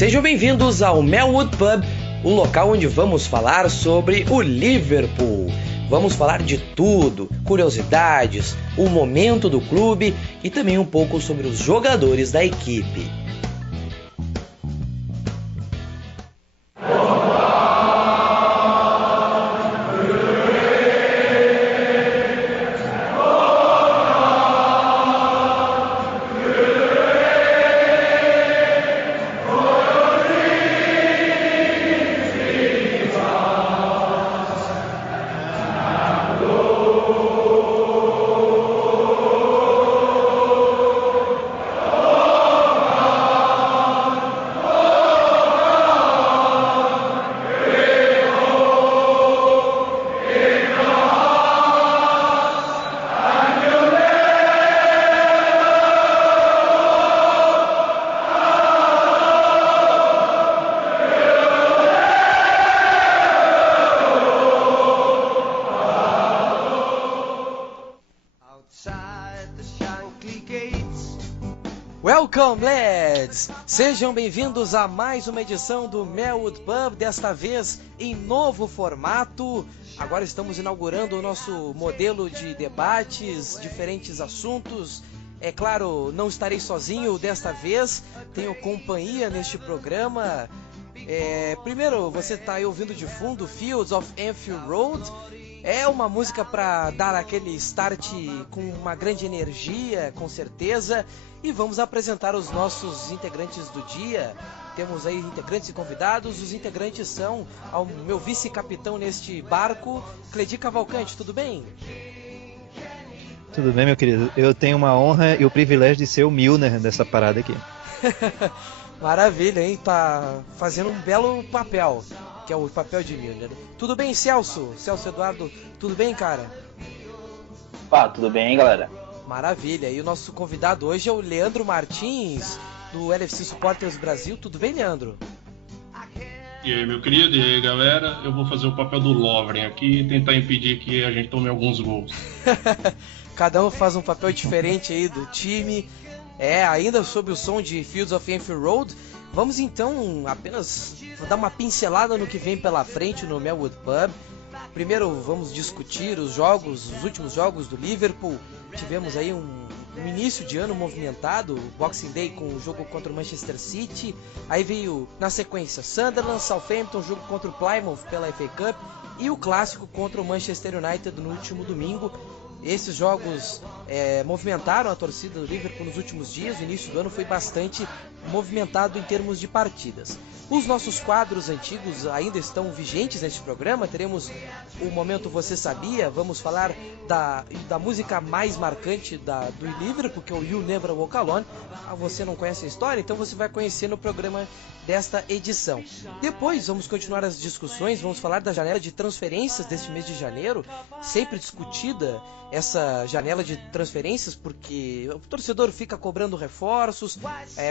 Sejam bem-vindos ao Melwood Pub, o local onde vamos falar sobre o Liverpool. Vamos falar de tudo, curiosidades, o momento do clube e também um pouco sobre os jogadores da equipe. Welcome, lads! Sejam bem-vindos a mais uma edição do Melwood Pub, desta vez em novo formato. Agora estamos inaugurando o nosso modelo de debates, diferentes assuntos. É claro, não estarei sozinho desta vez, tenho companhia neste programa. Primeiro, você está aí ouvindo de fundo Fields of Anfield Road. É uma música para dar aquele start com uma grande energia, com certeza. E vamos apresentar os nossos integrantes do dia. Temos aí integrantes e convidados. Os integrantes são o meu vice-capitão neste barco, Cledi Cavalcante. Tudo bem? Tudo bem, meu querido. Eu tenho uma honra e o privilégio de ser o Milner dessa parada aqui. Maravilha, hein? Tá fazendo um belo papel, que é o papel de Milner. Tudo bem, Celso? Celso Eduardo, tudo bem, cara? Tudo bem, galera? Maravilha. E o nosso convidado hoje é o Leandro Martins, do LFC Supporters Brasil. Tudo bem, Leandro? E aí, meu querido, e aí, galera? Eu vou fazer o papel do Lovren aqui e tentar impedir que a gente tome alguns gols. Cada um faz um papel diferente aí do time. Ainda sob o som de Fields of Anfield Road. Vamos então apenas dar uma pincelada no que vem pela frente no Melwood Pub. Primeiro vamos discutir os últimos jogos do Liverpool. Tivemos aí um início de ano movimentado, Boxing Day com o jogo contra o Manchester City. Aí veio na sequência Sunderland, Southampton, jogo contra o Plymouth pela FA Cup e o clássico contra o Manchester United no último domingo. Esses jogos movimentaram a torcida do Liverpool nos últimos dias. O início do ano foi bastante movimentado em termos de partidas. Os nossos quadros antigos ainda estão vigentes neste programa. Teremos o Momento Você Sabia. Vamos falar da música mais marcante do Liverpool, que é o You Never Walk Alone. Você não conhece a história? Então você vai conhecer no programa desta edição. Depois vamos continuar as discussões. Vamos falar da janela de transferências deste mês de janeiro. Sempre discutida essa janela de transferências, porque o torcedor fica cobrando reforços,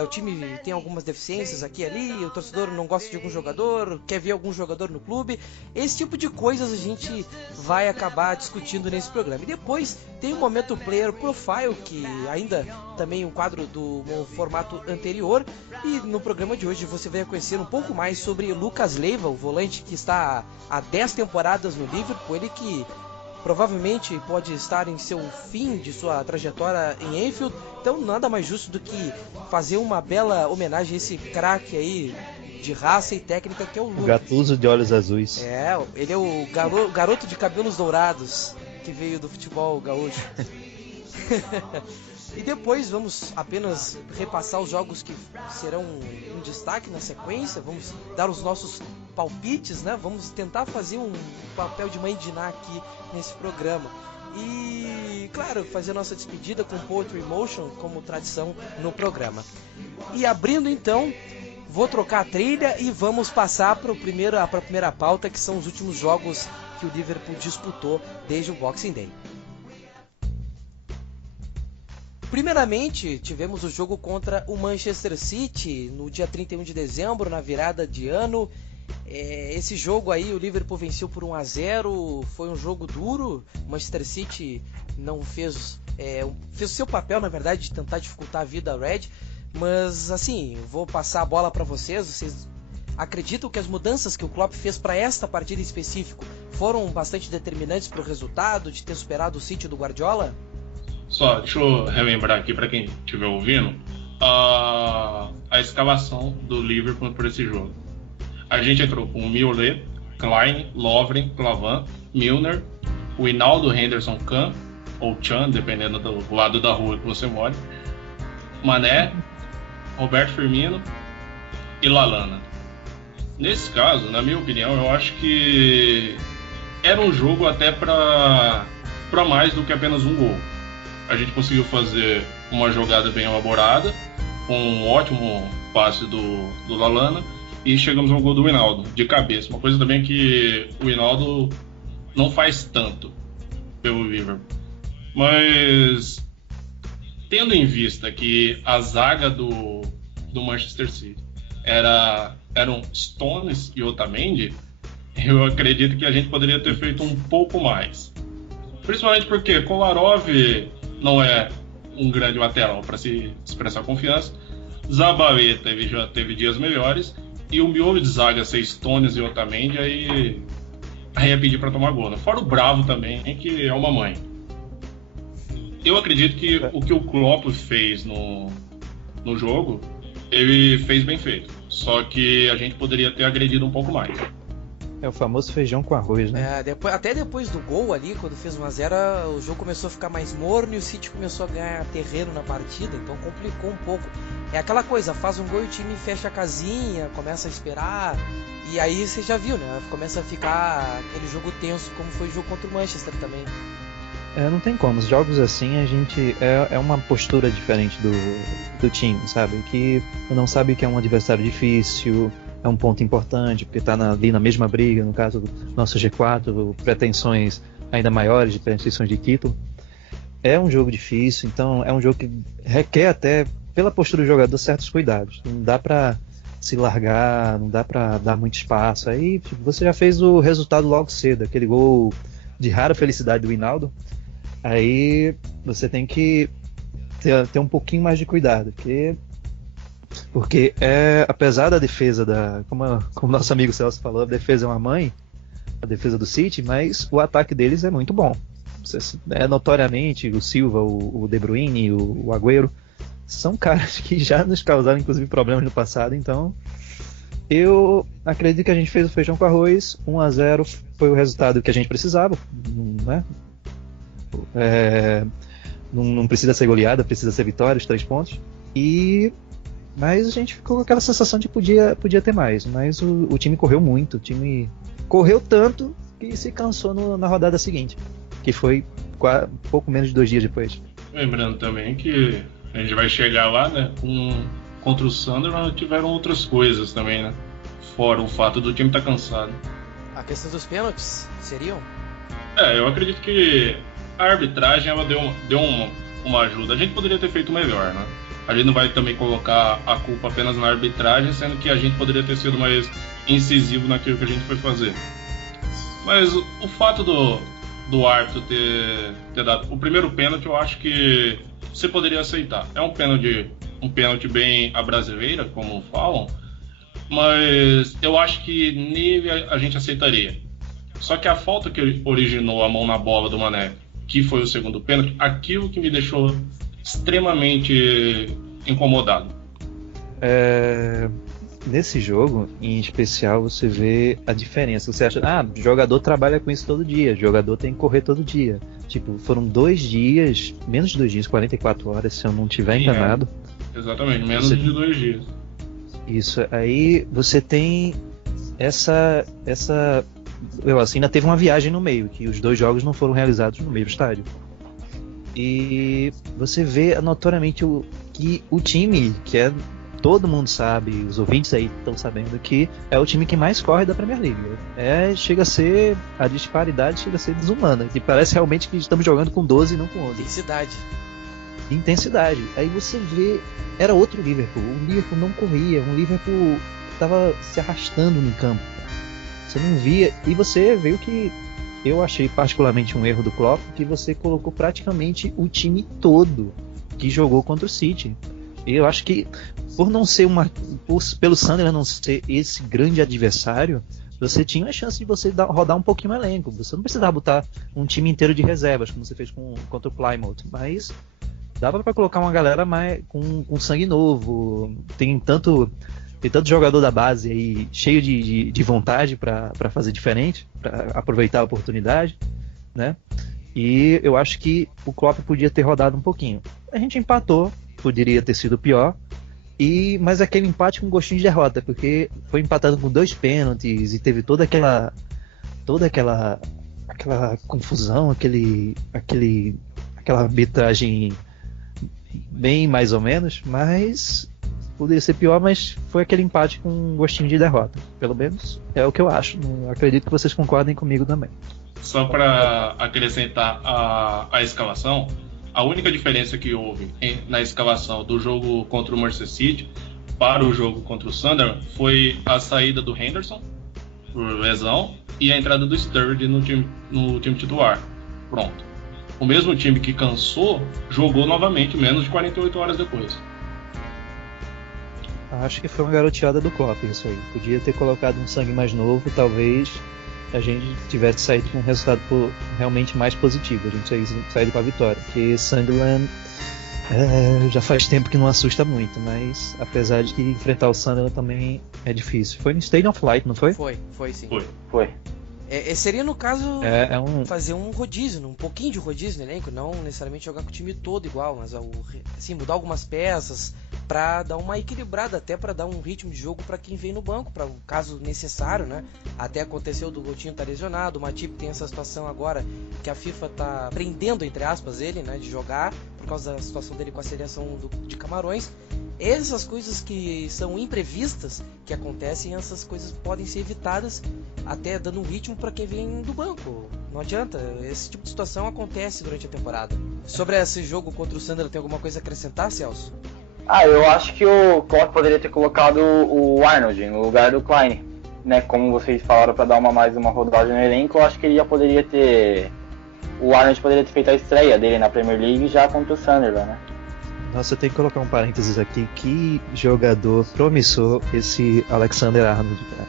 o time tem algumas deficiências aqui e ali, o torcedor não gosta de algum jogador, quer ver algum jogador no clube. Esse tipo de coisas a gente vai acabar discutindo nesse programa. E depois tem o Momento Player Profile, que ainda também um quadro do formato anterior. E no programa de hoje você vai conhecer um pouco mais sobre Lucas Leiva, o volante que está há 10 temporadas no Liverpool, ele que provavelmente pode estar em seu fim de sua trajetória em Anfield. Então nada mais justo do que fazer uma bela homenagem a esse craque aí de raça e técnica que é o Lucas. O Gattuso de olhos azuis. Ele é o garoto de cabelos dourados que veio do futebol gaúcho. E depois vamos apenas repassar os jogos que serão em destaque na sequência. Vamos dar os nossos palpites, né? Vamos tentar fazer um papel de mãe Diná aqui nesse programa. E, claro, fazer a nossa despedida com Poetry Motion, como tradição no programa. E abrindo então, vou trocar a trilha e vamos passar para a primeira pauta, que são os últimos jogos que o Liverpool disputou desde o Boxing Day. Primeiramente, tivemos o jogo contra o Manchester City no dia 31 de dezembro, na virada de ano. Esse jogo aí, o Liverpool venceu por 1-0, foi um jogo duro. O Manchester City não fez o seu papel, na verdade, de tentar dificultar a vida ao Red, Mas assim, vou passar a bola para vocês. Vocês acreditam que as mudanças que o Klopp fez para esta partida em específico foram bastante determinantes para o resultado de ter superado o City do Guardiola? Só, deixa eu relembrar aqui para quem estiver ouvindo a escalação do Liverpool para esse jogo. A gente entrou com Mignolet, Klein, Lovren, Klavan, Milner, Wijnaldum, Henderson, Kahn ou Chan, dependendo do lado da rua que você mora, Mané, Roberto Firmino e Lallana. Nesse caso, na minha opinião, eu acho que era um jogo até para mais do que apenas um gol. A gente conseguiu fazer uma jogada bem elaborada, com um ótimo passe do Lallana, e chegamos ao gol do Wijnaldum, de cabeça. Uma coisa também que o Wijnaldum não faz tanto pelo Liverpool. Mas, tendo em vista que a zaga do Manchester City eram Stones e Otamendi, eu acredito que a gente poderia ter feito um pouco mais. Principalmente porque Kolarov não é um grande lateral para se expressar confiança, Zabaleta já teve dias melhores, e o miolo de zaga ser Stones e Otamendi, aí é pedir para tomar gol, né? Fora o Bravo também, que é uma mãe. Eu acredito que o que o Klopp fez no jogo, ele fez bem feito. Só que a gente poderia ter agredido um pouco mais. É o famoso feijão com arroz, né? Até depois do gol ali, quando fez 1-0, o jogo começou a ficar mais morno e o City começou a ganhar terreno na partida, então complicou um pouco. É aquela coisa, faz um gol e o time fecha a casinha, começa a esperar, e aí você já viu, né? Começa a ficar aquele jogo tenso, como foi o jogo contra o Manchester também. Não tem como, os jogos assim a gente é uma postura diferente do time, sabe? Que não sabe que é um adversário difícil, é um ponto importante, porque tá ali na mesma briga, no caso do nosso G4, pretensões ainda maiores, de pretensões de título. É um jogo difícil, então é um jogo que requer até, pela postura do jogador, certos cuidados. Não dá pra se largar, não dá pra dar muito espaço. Aí você já fez o resultado logo cedo, aquele gol de rara felicidade do Wijnaldum. Aí você tem que ter um pouquinho mais de cuidado, porque apesar da defesa, como nosso amigo Celso falou, a defesa é uma mãe, a defesa do City, mas o ataque deles é muito bom. Notoriamente o Silva, o De Bruyne, o Agüero são caras que já nos causaram inclusive problemas no passado, então eu acredito que a gente fez o feijão com arroz. 1-0 foi o resultado que a gente precisava, né? Não precisa ser goleada, precisa ser vitória, os 3 pontos. Mas a gente ficou com aquela sensação de podia ter mais. Mas o time correu muito, o time correu tanto que se cansou na rodada seguinte, que foi pouco menos de 2 dias depois. Lembrando também que a gente vai chegar lá, né? Contra o Sunderland tiveram outras coisas também, né? Fora o fato do time estar cansado. A questão dos pênaltis seriam? Eu acredito que a arbitragem ela deu uma ajuda. A gente poderia ter feito melhor, né? A gente não vai também colocar a culpa apenas na arbitragem, sendo que a gente poderia ter sido mais incisivo naquilo que a gente foi fazer. Mas o fato do árbitro ter dado o primeiro pênalti, eu acho que você poderia aceitar. É um pênalti bem à brasileira, como falam, mas eu acho que nele a gente aceitaria. Só que a falta que originou a mão na bola do Mané, que foi o segundo pênalti, aquilo que me deixou extremamente incomodado. Nesse jogo, em especial, você vê a diferença. Você acha, o jogador trabalha com isso todo dia, o jogador tem que correr todo dia. Tipo, foram 2 dias, menos de 2 dias, 44 horas, se eu não estiver enganado. Exatamente, menos de 2 dias. Isso, aí você tem essa ainda teve uma viagem no meio, que os 2 jogos não foram realizados no mesmo estádio. E você vê notoriamente que o time, que todo mundo sabe, os ouvintes aí estão sabendo que é o time que mais corre da Premier League. A disparidade chega a ser desumana, que parece realmente que estamos jogando com 12 e não com 11. Intensidade. Aí você vê, era outro Liverpool. O Liverpool não corria, o Liverpool estava se arrastando no campo. Você não via, e você viu que eu achei particularmente um erro do Klopp, que você colocou praticamente o time todo que jogou contra o City. E eu acho que pelo Sunderland não ser esse grande adversário, você tinha a chance de você rodar um pouquinho o elenco. Você não precisava botar um time inteiro de reservas, como você fez contra o Plymouth, mas dava para colocar uma galera mais com sangue novo. Tem tanto jogador da base aí cheio de vontade para fazer diferente, para aproveitar a oportunidade, né? E eu acho que o Klopp podia ter rodado um pouquinho. A gente empatou, poderia ter sido pior, mas aquele empate com gostinho de derrota, porque foi empatado com 2 pênaltis e teve toda aquela confusão, aquela arbitragem bem mais ou menos, mas poderia ser pior, mas foi aquele empate com gostinho de derrota. Pelo menos é o que eu acho. Não acredito que vocês concordem comigo também. Só para acrescentar a escalação, a única diferença que houve na escalação do jogo contra o Manchester City para o jogo contra o Sunderland foi a saída do Henderson por lesão e a entrada do Sturridge no time titular. Pronto. O mesmo time que cansou jogou novamente menos de 48 horas depois. Acho que foi uma garoteada do Klopp isso aí. Podia ter colocado um sangue mais novo, talvez a gente tivesse saído com um resultado realmente mais positivo. A gente saído com a vitória. Porque Sunderland já faz tempo que não assusta muito, mas apesar de que enfrentar o Sunderland também é difícil. Foi no Stadium of Light, não foi? Foi sim. Foi. Seria no caso fazer um rodízio, um pouquinho de rodízio no elenco, não necessariamente jogar com o time todo igual, mas assim, mudar algumas peças para dar uma equilibrada, até para dar um ritmo de jogo para quem vem no banco, para o caso necessário, né? Até aconteceu do Coutinho estar lesionado, o Matip tem essa situação agora que a FIFA tá prendendo, entre aspas, ele, né, de jogar por causa da situação dele com a seleção de Camarões. Essas coisas que são imprevistas, que acontecem, essas coisas podem ser evitadas, até dando um ritmo para quem vem do banco. Não adianta, esse tipo de situação acontece durante a temporada. Sobre esse jogo contra o Sunderland, tem alguma coisa a acrescentar, Celso? Eu acho que o Klopp poderia ter colocado o Arnold no lugar do Klein, né? Como vocês falaram, para dar mais uma rodagem no elenco, eu acho que ele já poderia ter... O Arnold poderia ter feito a estreia dele na Premier League já contra o Sunderland, né? Nossa, eu tenho que colocar um parênteses aqui. Que jogador promissor esse Alexander Arnold, cara.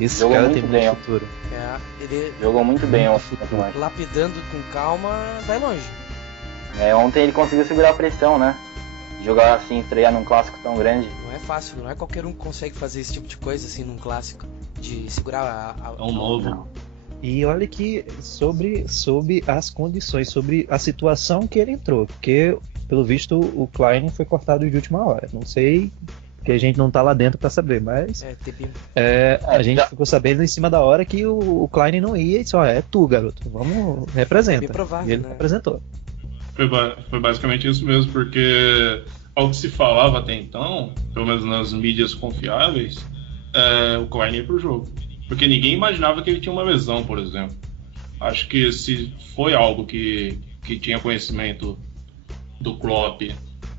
Esse cara tem muito futuro. Ele jogou muito bem lapidando com calma, vai longe. Ontem ele conseguiu segurar a pressão, né? Jogar assim, estrear num clássico tão grande. Não é fácil, não é qualquer um que consegue fazer esse tipo de coisa assim num clássico. De segurar tão novo. E olha que sobre as condições, sobre a situação que ele entrou, porque pelo visto o Klein foi cortado de última hora. Não sei, porque a gente não tá lá dentro para saber, mas a gente ficou sabendo em cima da hora que o Klein não ia e disse, é tu, garoto, vamos, representa. Provável, e ele representou. Foi basicamente isso mesmo, porque ao que se falava até então, pelo menos nas mídias confiáveis, o Klein ia pro jogo. Porque ninguém imaginava que ele tinha uma lesão, por exemplo. Acho que se foi algo que tinha conhecimento do Klopp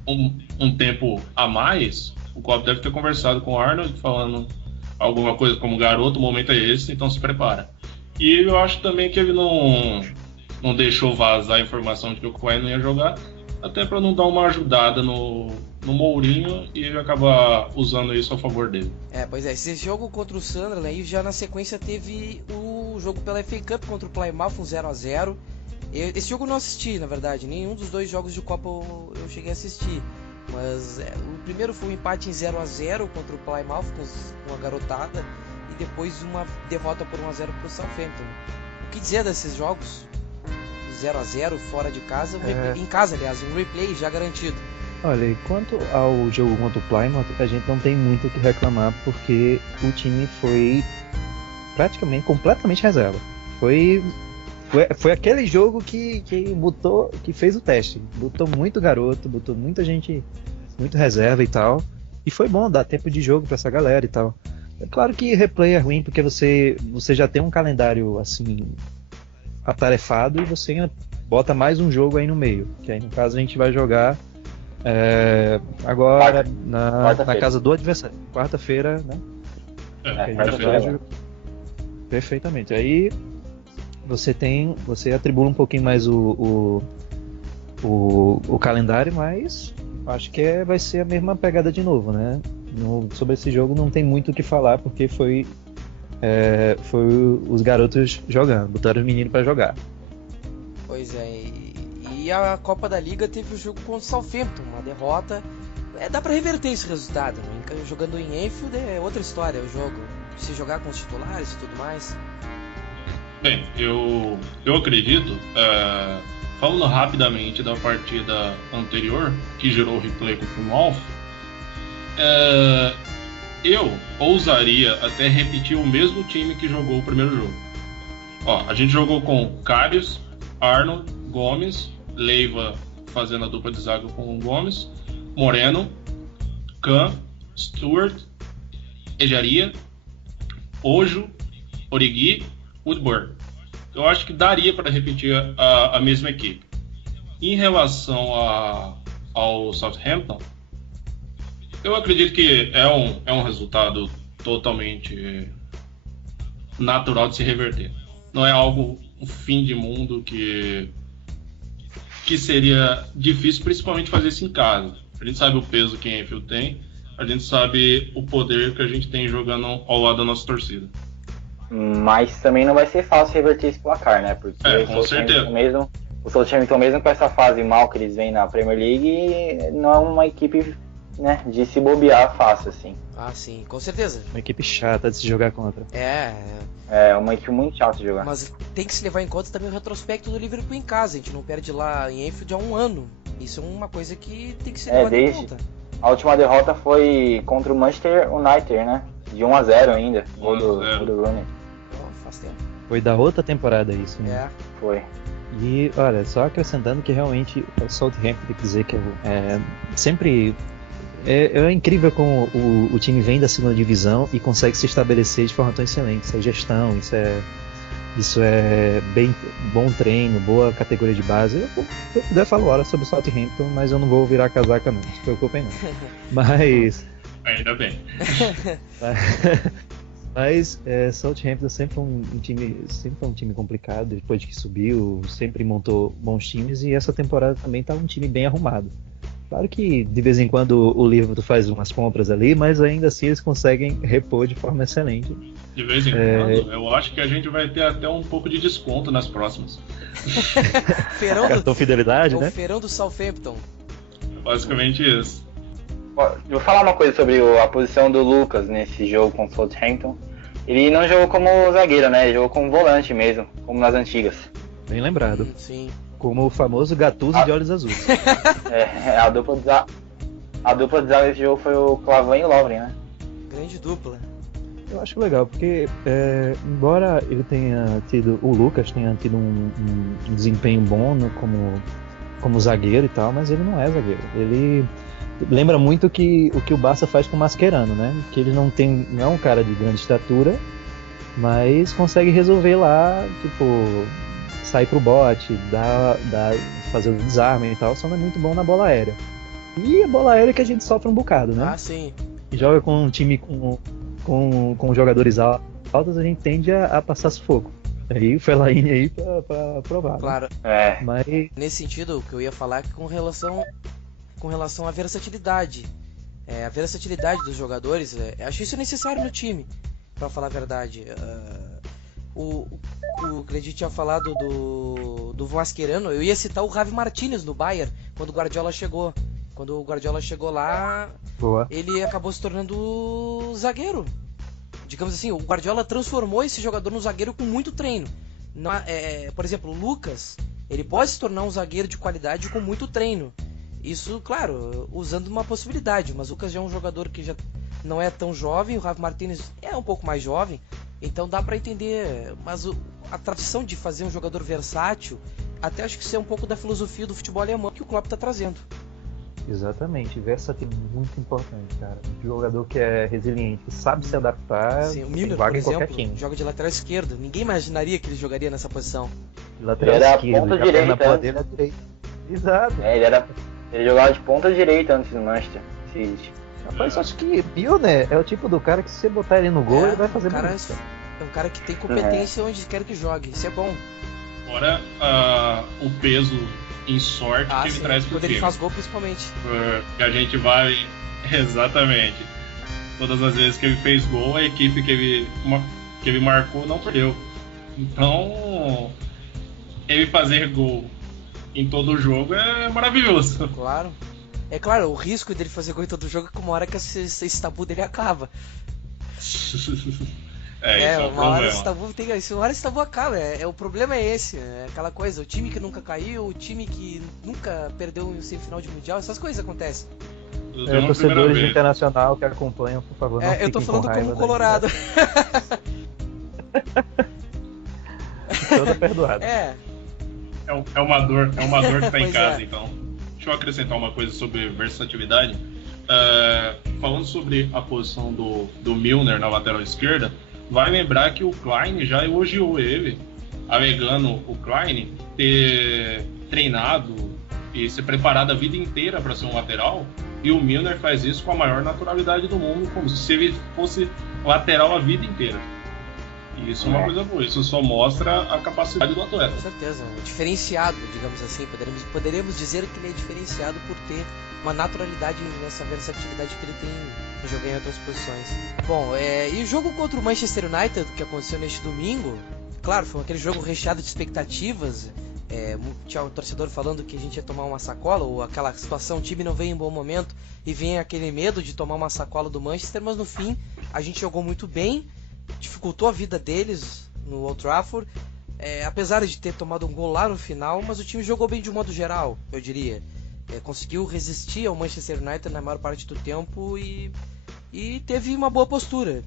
um tempo a mais, o Klopp deve ter conversado com o Arnold, falando alguma coisa como, garoto, o momento é esse, então se prepara. E eu acho também que ele não deixou vazar a informação de que o Klein não ia jogar, até para não dar uma ajudada no Mourinho e ele acabar usando isso a favor dele. Pois é, esse jogo contra o Sunderland, aí já na sequência teve o jogo pela FA Cup contra o Plymouth, um 0-0. Esse jogo eu não assisti, na verdade, nenhum dos 2 jogos de Copa eu cheguei a assistir. Mas o primeiro foi um empate em 0-0 contra o Plymouth com a garotada, e depois uma derrota por 1-0 para o Southampton. O que dizer desses jogos? 0-0 fora de casa, em casa, aliás, um replay já garantido. Olha, quanto ao jogo contra o Plymouth, a gente não tem muito o que reclamar, porque o time foi praticamente completamente reserva. Foi aquele jogo que fez o teste. Botou muito garoto, botou muita gente, muito reserva e tal. E foi bom dar tempo de jogo pra essa galera e tal. É claro que replay é ruim, porque você já tem um calendário assim atarefado e você bota mais um jogo aí no meio. Que aí no caso a gente vai jogar agora na casa do adversário. Quarta-feira, né? Quarta-feira. Perfeitamente. Aí você atribula um pouquinho mais o calendário, mas acho que vai ser a mesma pegada de novo, né? Sobre esse jogo não tem muito o que falar, porque foi os garotos jogando, botaram os meninos pra jogar. Pois é, e a Copa da Liga teve o jogo contra o Southampton, uma derrota. Dá pra reverter esse resultado, né? Jogando em Anfield é outra história o jogo, se jogar com os titulares e tudo mais. Bem, eu acredito, falando rapidamente da partida anterior, que gerou o replay contra o Wolf, eu ousaria até repetir o mesmo time que jogou o primeiro jogo. Ó, a gente jogou com Karius, Arnold, Gomes, Leiva fazendo a dupla de zaga com o Gomes, Moreno, Kahn, Stewart, Ejaria, Ojo, Origi, Woodburn. Eu acho que daria para repetir a mesma equipe. Em relação ao Southampton, eu acredito que é um resultado totalmente natural de se reverter. Não é algo, um fim de mundo que seria difícil, principalmente fazer isso em casa. A gente sabe o peso que a Anfield tem, a gente sabe o poder que a gente tem jogando ao lado da nossa torcida. Mas também não vai ser fácil reverter esse placar, né? Porque com certeza. O Southampton, mesmo com essa fase mal que eles vêm na Premier League, não é uma equipe, né, de se bobear fácil, assim. Ah, sim, com certeza. Uma equipe chata de se jogar contra. É uma equipe muito chata de jogar. Mas tem que se levar em conta também o retrospecto do Liverpool em casa. A gente não perde lá em Anfield há um ano. Isso é uma coisa que tem que ser levada em conta. A última derrota foi contra o Manchester United, né? De 1-0 ainda. Gol do Rooney. Faz tempo. Foi da outra temporada isso, né? Foi. E olha, só acrescentando que realmente o Southampton, tem que dizer que sempre é incrível como o time vem da segunda divisão e consegue se estabelecer de forma tão excelente. Isso é gestão, isso é bem bom treino, boa categoria de base. Eu puder falar hora sobre o Southampton, mas eu não vou virar casaca não, não se preocupem não. Mas ainda bem. Mas Southampton sempre foi um time complicado, depois que subiu, sempre montou bons times, e essa temporada também tá um time bem arrumado. Claro que de vez em quando o Liverpool faz umas compras ali, mas ainda assim eles conseguem repor de forma excelente. De vez em quando, eu acho que a gente vai ter até um pouco de desconto nas próximas. Cartão fidelidade, né? O feirão do Southampton. Basicamente isso. Eu vou falar uma coisa sobre a posição do Lucas nesse jogo com o Southampton. Ele não jogou como zagueiro, né? Ele jogou como volante mesmo, como nas antigas. Bem lembrado. Sim. Como o famoso Gattuso de olhos azuis. A dupla de zaga desse jogo foi o Clavan e o Lovren, né? Grande dupla. Eu acho legal, porque embora ele tenha tido, o Lucas tenha tido um desempenho bom como zagueiro e tal, mas ele não é zagueiro. Ele lembra muito o que o Barça faz com o Mascherano, né? Que ele não é um cara de grande estatura, mas consegue resolver lá, tipo, sair pro bote, fazer o desarme e tal, só não é muito bom na bola aérea. E a bola aérea que a gente sofre um bocado, né? Ah, sim. E joga com um time com jogadores altos, a gente tende a passar sufoco. Aí o Fellaini aí pra provar. Claro. Né? Mas nesse sentido, o que eu ia falar é que com relação à versatilidade. A versatilidade dos jogadores, acho isso necessário no time, pra falar a verdade. O Credit tinha falado do Mascherano, eu ia citar o Javi Martinez no Bayern, quando o Guardiola chegou. Quando o Guardiola chegou lá, boa. Ele acabou se tornando zagueiro. Digamos assim, o Guardiola transformou esse jogador num zagueiro com muito treino. Por exemplo, o Lucas, ele pode se tornar um zagueiro de qualidade com muito treino. Isso, claro, usando uma possibilidade, mas o Lucas já é um jogador que já não é tão jovem, o Javi Martinez é um pouco mais jovem, então dá pra entender, mas a tradição de fazer um jogador versátil, até acho que isso é um pouco da filosofia do futebol alemão que o Klopp tá trazendo. Exatamente, versátil é muito importante, cara. Um jogador que é resiliente, que sabe se adaptar. Sim, o Müller, por exemplo, joga de lateral esquerdo. Ninguém imaginaria que ele jogaria nessa posição. Lateral esquerdo, ponta direita, dele é direita. Exato. Ele jogava de ponta direita antes do Manchester City. Rapaz, acho que Milner é o tipo do cara que se você botar ele no gol, ele vai fazer muito. É um cara que tem competência onde quer que jogue. Isso é bom. Fora o peso em sorte que ele traz pro quando time. Ele faz gol, principalmente. Que a gente vai... Exatamente. Todas as vezes que ele fez gol, a equipe que ele marcou não perdeu. Então, ele fazer gol em todo jogo é maravilhoso. Claro. É claro, o risco dele fazer gol em todo jogo é que uma hora que esse tabu dele acaba. Isso é um uma hora problema. esse tabu acaba. O problema é esse. É aquela coisa, o time que nunca caiu, o time que nunca perdeu em semifinal de mundial, essas coisas acontecem. Torcedores de Internacional que acompanham, por favor, não eu tô falando com como colorado. Toda perdoada. É uma dor que tá em casa, então. Deixa eu acrescentar uma coisa sobre versatilidade. Falando sobre a posição do Milner na lateral esquerda, vai lembrar que o Klein já elogiou ele, alegando o Klein ter treinado e se preparado a vida inteira para ser um lateral, e o Milner faz isso com a maior naturalidade do mundo, como se ele fosse lateral a vida inteira. E isso é uma coisa boa, isso só mostra a capacidade do atleta. Com certeza, diferenciado, digamos assim, poderemos dizer que ele é diferenciado por ter uma naturalidade nessa versatilidade que ele tem em jogar em outras posições. Bom, e o jogo contra o Manchester United, que aconteceu neste domingo, claro, foi aquele jogo recheado de expectativas. Tinha um torcedor falando que a gente ia tomar uma sacola, ou aquela situação, o time não vem em bom momento e vem aquele medo de tomar uma sacola do Manchester, mas no fim a gente jogou muito bem, dificultou a vida deles no Old Trafford, apesar de ter tomado um gol lá no final, mas o time jogou bem de um modo geral, eu diria. Conseguiu resistir ao Manchester United na maior parte do tempo e teve uma boa postura.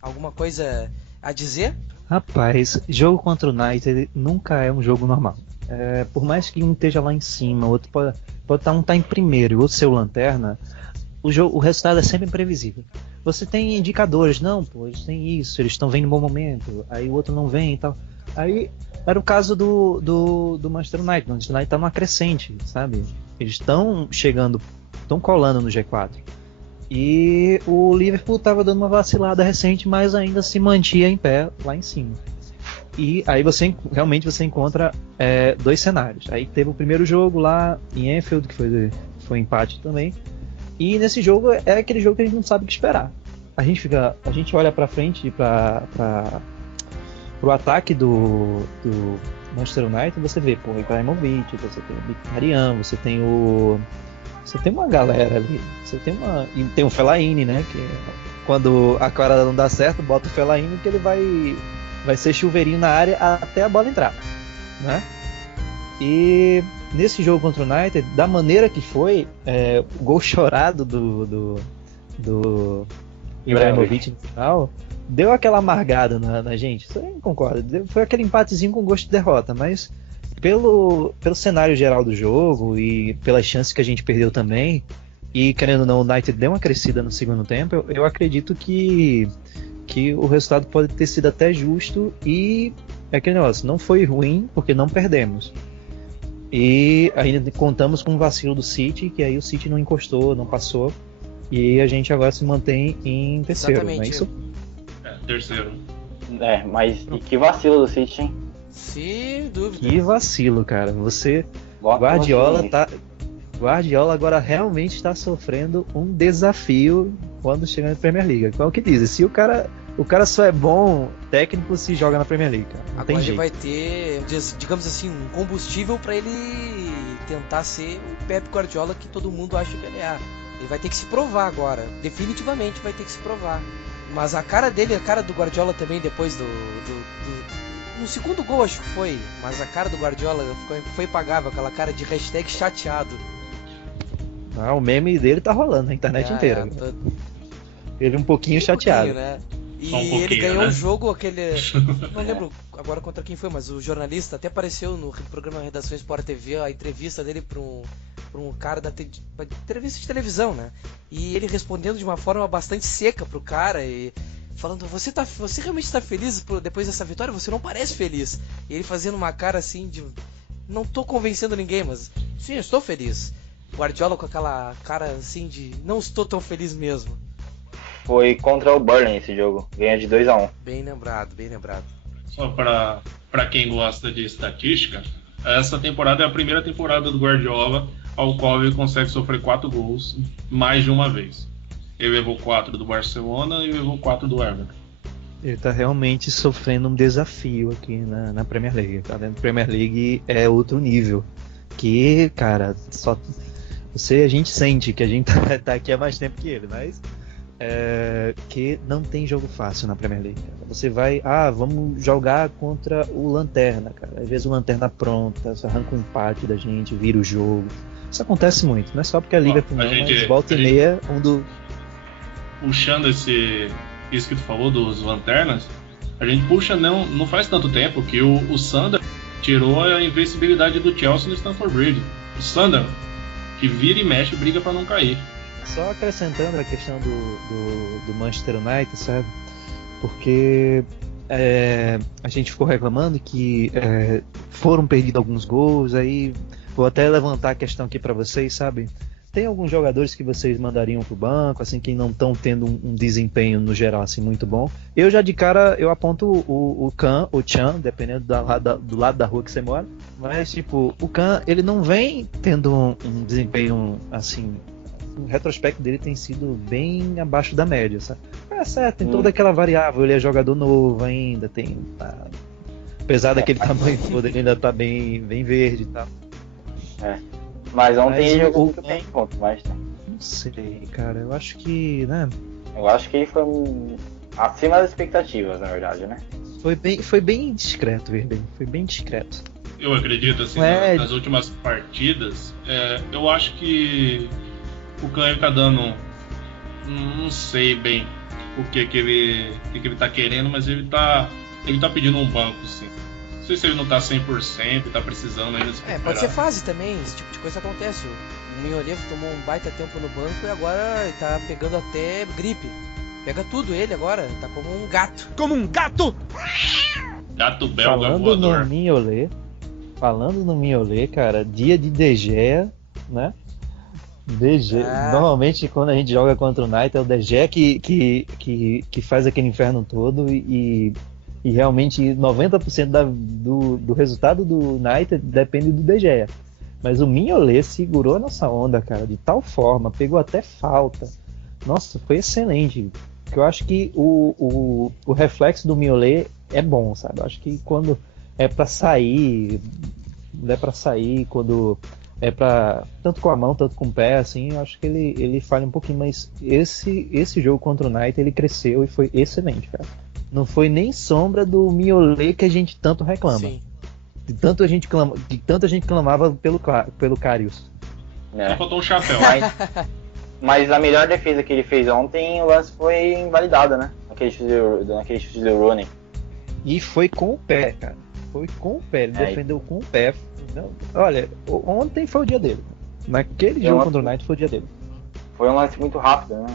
Alguma coisa a dizer? Rapaz, jogo contra o United nunca é um jogo normal. Por mais que um esteja lá em cima, o outro pode estar em primeiro e o outro ser o lanterna, o resultado é sempre imprevisível. Você tem indicadores, não, pô, eles têm isso, eles estão vendo em bom momento, aí o outro não vem e tal. Aí era o caso do Manchester United. O Manchester United está numa crescente, sabe? Eles estão chegando, estão colando no G4. E o Liverpool estava dando uma vacilada recente, mas ainda se mantinha em pé lá em cima. E aí você encontra dois cenários. Aí teve o primeiro jogo lá em Anfield, que foi empate também. E nesse jogo é aquele jogo que a gente não sabe o que esperar. A gente olha pra frente pro ataque do Manchester United, você vê, pô, o Ibrahimovic, você tem o Mkhitaryan, você tem uma galera ali, e tem o Fellaini, né, que quando a cara não dá certo, bota o Fellaini que ele vai ser chuveirinho na área até a bola entrar, né? E nesse jogo contra o United, da maneira que foi, o gol chorado do Ibrahimovic no final deu aquela amargada na gente. Você não concorda? Foi aquele empatezinho com gosto de derrota, mas pelo cenário geral do jogo e pelas chances que a gente perdeu também, e querendo ou não, o United deu uma crescida no segundo tempo, eu acredito que o resultado pode ter sido até justo, e é aquele negócio, não foi ruim porque não perdemos. E ainda contamos com um vacilo do City, que aí o City não encostou, não passou, e a gente agora se mantém em terceiro. Exatamente. Não é isso? Terceiro. Mas e que vacilo do City, hein? Sem dúvida. Que vacilo, cara. Guardiola agora realmente está sofrendo um desafio quando chega na Premier League. Qual que diz? Se o cara só é bom técnico se joga na Premier League, cara. Não agora tem jeito. Ele vai ter, digamos assim, um combustível para ele tentar ser o Pep Guardiola que todo mundo acha que ele é. Ele vai ter que se provar agora. Definitivamente vai ter que se provar. Mas a cara dele, a cara do Guardiola também, depois no segundo gol acho que foi, mas a cara do Guardiola foi impagável, aquela cara de hashtag chateado. O meme dele tá rolando na internet inteira. Ele um pouquinho chateado. Né? E Só um pouquinho, ele ganhou né? o jogo, aquele... Não lembro agora contra quem foi, mas o jornalista até apareceu no programa Redação Sport TV, a entrevista dele para um cara da entrevista de televisão, né? E ele respondendo de uma forma bastante seca pro cara e falando, você realmente está feliz depois dessa vitória? Você não parece feliz. E ele fazendo uma cara assim de, não tô convencendo ninguém, mas sim, eu estou feliz. Guardiola com aquela cara assim de, não estou tão feliz mesmo. Foi contra o Burnley esse jogo, ganha de 2-1. Bem lembrado, bem lembrado. só para quem gosta de estatística, essa temporada é a primeira temporada do Guardiola ao qual ele consegue sofrer 4 gols mais de uma vez. Ele levou 4 do Barcelona e levou 4 do Everton. Ele tá realmente sofrendo um desafio aqui na Premier League. Tá vendo? Premier League é outro nível. Que, cara, a gente sente que a gente tá aqui há mais tempo que ele, mas que não tem jogo fácil na Premier League. Cara. Você vai, vamos jogar contra o Lanterna, cara. Às vezes o Lanterna pronta, você arranca um empate da gente, vira o jogo. Isso acontece muito, não é só porque a Liga é mas volta e meia, Puxando isso que tu falou dos Lanternas, a gente puxa não faz tanto tempo que o Sunderland tirou a invencibilidade do Chelsea no Stamford Bridge. O Sunderland, que vira e mexe, briga para não cair. Só acrescentando a questão do Manchester United, sabe? Porque a gente ficou reclamando que foram perdidos alguns gols, aí vou até levantar a questão aqui para vocês, sabe? Tem alguns jogadores que vocês mandariam pro banco, assim, que não estão tendo um desempenho no geral assim muito bom. Eu já de cara eu aponto o Chan, dependendo do lado da rua que você mora. Mas tipo, o Chan, ele não vem tendo um desempenho assim. O retrospecto dele tem sido bem abaixo da média, sabe? Certo, tem toda aquela variável, ele é jogador novo ainda, apesar daquele tamanho todo, ele ainda tá bem verde e tal. Mas ontem ele jogou muito bem, mas não sei, cara, eu acho que, né? Eu acho que ele foi acima das expectativas, na verdade, né? Foi bem discreto, Verben, foi bem discreto. Eu acredito, assim, nas últimas partidas, eu acho que o Cânio tá dando, não sei bem o que ele tá querendo, mas ele tá pedindo um banco, sim. Não sei se ele não tá 100% e tá precisando ainda se recuperar. Pode ser fase também, esse tipo de coisa acontece. O Mignolet tomou um baita tempo no banco e agora ele tá pegando até gripe. Pega tudo ele agora, tá como um gato. Como um gato! Gato belga voador. Falando no Mignolet, cara, dia de De Gea, né? Normalmente quando a gente joga contra o United é o De Gea que faz aquele inferno todo e realmente 90% do resultado do United depende do De Gea. Mas o Mignolet segurou a nossa onda, cara, de tal forma, pegou até falta. Nossa, foi excelente. Porque eu acho que o reflexo do Mignolet é bom, sabe? Eu acho que quando é pra sair, quando é pra tanto com a mão, tanto com o pé, assim, eu acho que ele falha um pouquinho, mas esse jogo contra o United, ele cresceu e foi excelente, cara. Não foi nem sombra do Mignolet que a gente tanto reclama. Sim. De tanto a gente clamava pelo Karius. Só faltou um chapéu. Mas a melhor defesa que ele fez ontem, o lance foi invalidado, né? Naquele chute do Rooney. E foi com o pé, cara. Foi com o pé. Ele defendeu com o pé. Não, olha, ontem foi o dia dele. Naquele jogo contra o United foi o dia dele. Foi um lance muito rápido, né?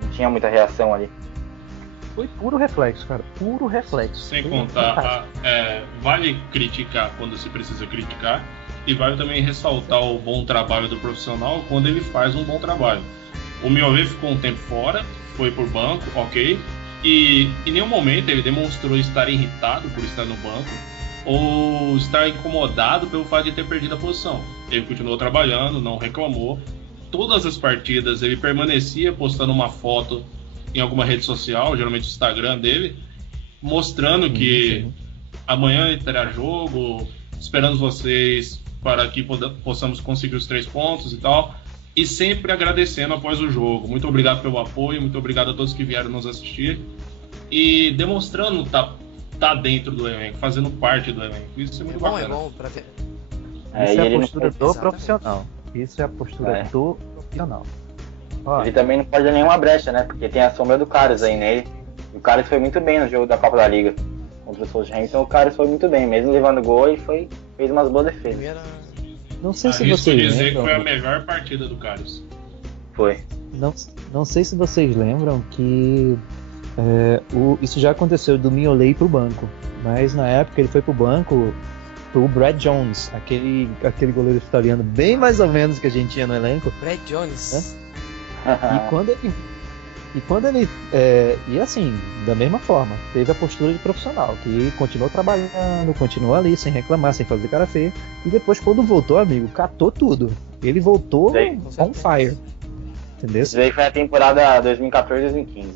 Não tinha muita reação ali. Foi puro reflexo, cara. Puro reflexo. Sem contar, vale criticar quando se precisa criticar e vale também ressaltar o bom trabalho do profissional quando ele faz um bom trabalho. O Mignolet ficou um tempo fora, foi por banco, ok, e em nenhum momento ele demonstrou estar irritado por estar no banco ou estar incomodado pelo fato de ter perdido a posição. Ele continuou trabalhando, não reclamou. Todas as partidas ele permanecia postando uma foto em alguma rede social, geralmente o Instagram dele, mostrando que amanhã terá jogo, esperando vocês para que possamos conseguir os 3 pontos e tal, e sempre agradecendo após o jogo. Muito obrigado pelo apoio, muito obrigado a todos que vieram nos assistir, e demonstrando tá dentro do elenco, fazendo parte do elenco. Isso é muito bacana. É bom pra ver. Isso é a postura do profissional. Isso é a postura do profissional. Ele também não pode dar nenhuma brecha, né? Porque tem a sombra do Karius aí nele. E o Karius foi muito bem no jogo da Copa da Liga contra o Southampton. O Karius foi muito bem, mesmo levando gol, e fez umas boas defesas. Não sei se vocês dizer lembram. Que foi a melhor partida do Karius. Foi. Não sei se vocês lembram que isso já aconteceu do Mignolet pro banco. Mas na época ele foi pro banco pro Brad Jones, aquele goleiro italiano bem mais ou menos que a gente tinha no elenco. Brad Jones. Né? E E quando ele. E assim, da mesma forma, teve a postura de profissional, que continuou trabalhando, continuou ali, sem reclamar, sem fazer cara feia. E depois, quando voltou, amigo, catou tudo. Ele voltou on fire. Entendeu? Isso aí foi a temporada 2014-2015.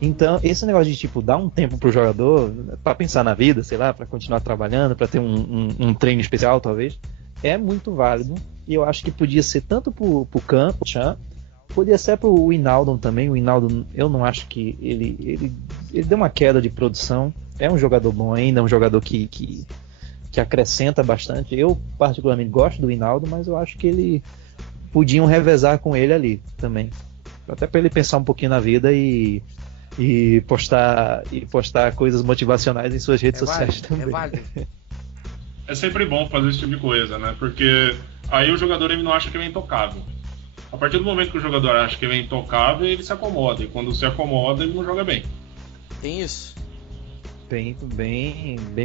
Então, esse negócio de, tipo, dar um tempo pro jogador pra pensar na vida, sei lá, pra continuar trabalhando, pra ter um treino especial, talvez, é muito válido. E eu acho que podia ser tanto pro Chan, podia ser pro Wijnaldum também. O Wijnaldum, eu não acho que ele deu uma queda de produção. É um jogador bom ainda, é um jogador que acrescenta bastante. Eu, particularmente, gosto do Wijnaldum, mas eu acho que ele podiam revezar com ele ali também. Até para ele pensar um pouquinho na vida e postar coisas motivacionais em suas redes sociais também. É válido. É sempre bom fazer esse tipo de coisa, né? Porque aí o jogador ele não acha que ele é intocável. A partir do momento que o jogador acha que ele é intocável, ele se acomoda. E quando se acomoda, ele não joga bem. Tem isso. Bem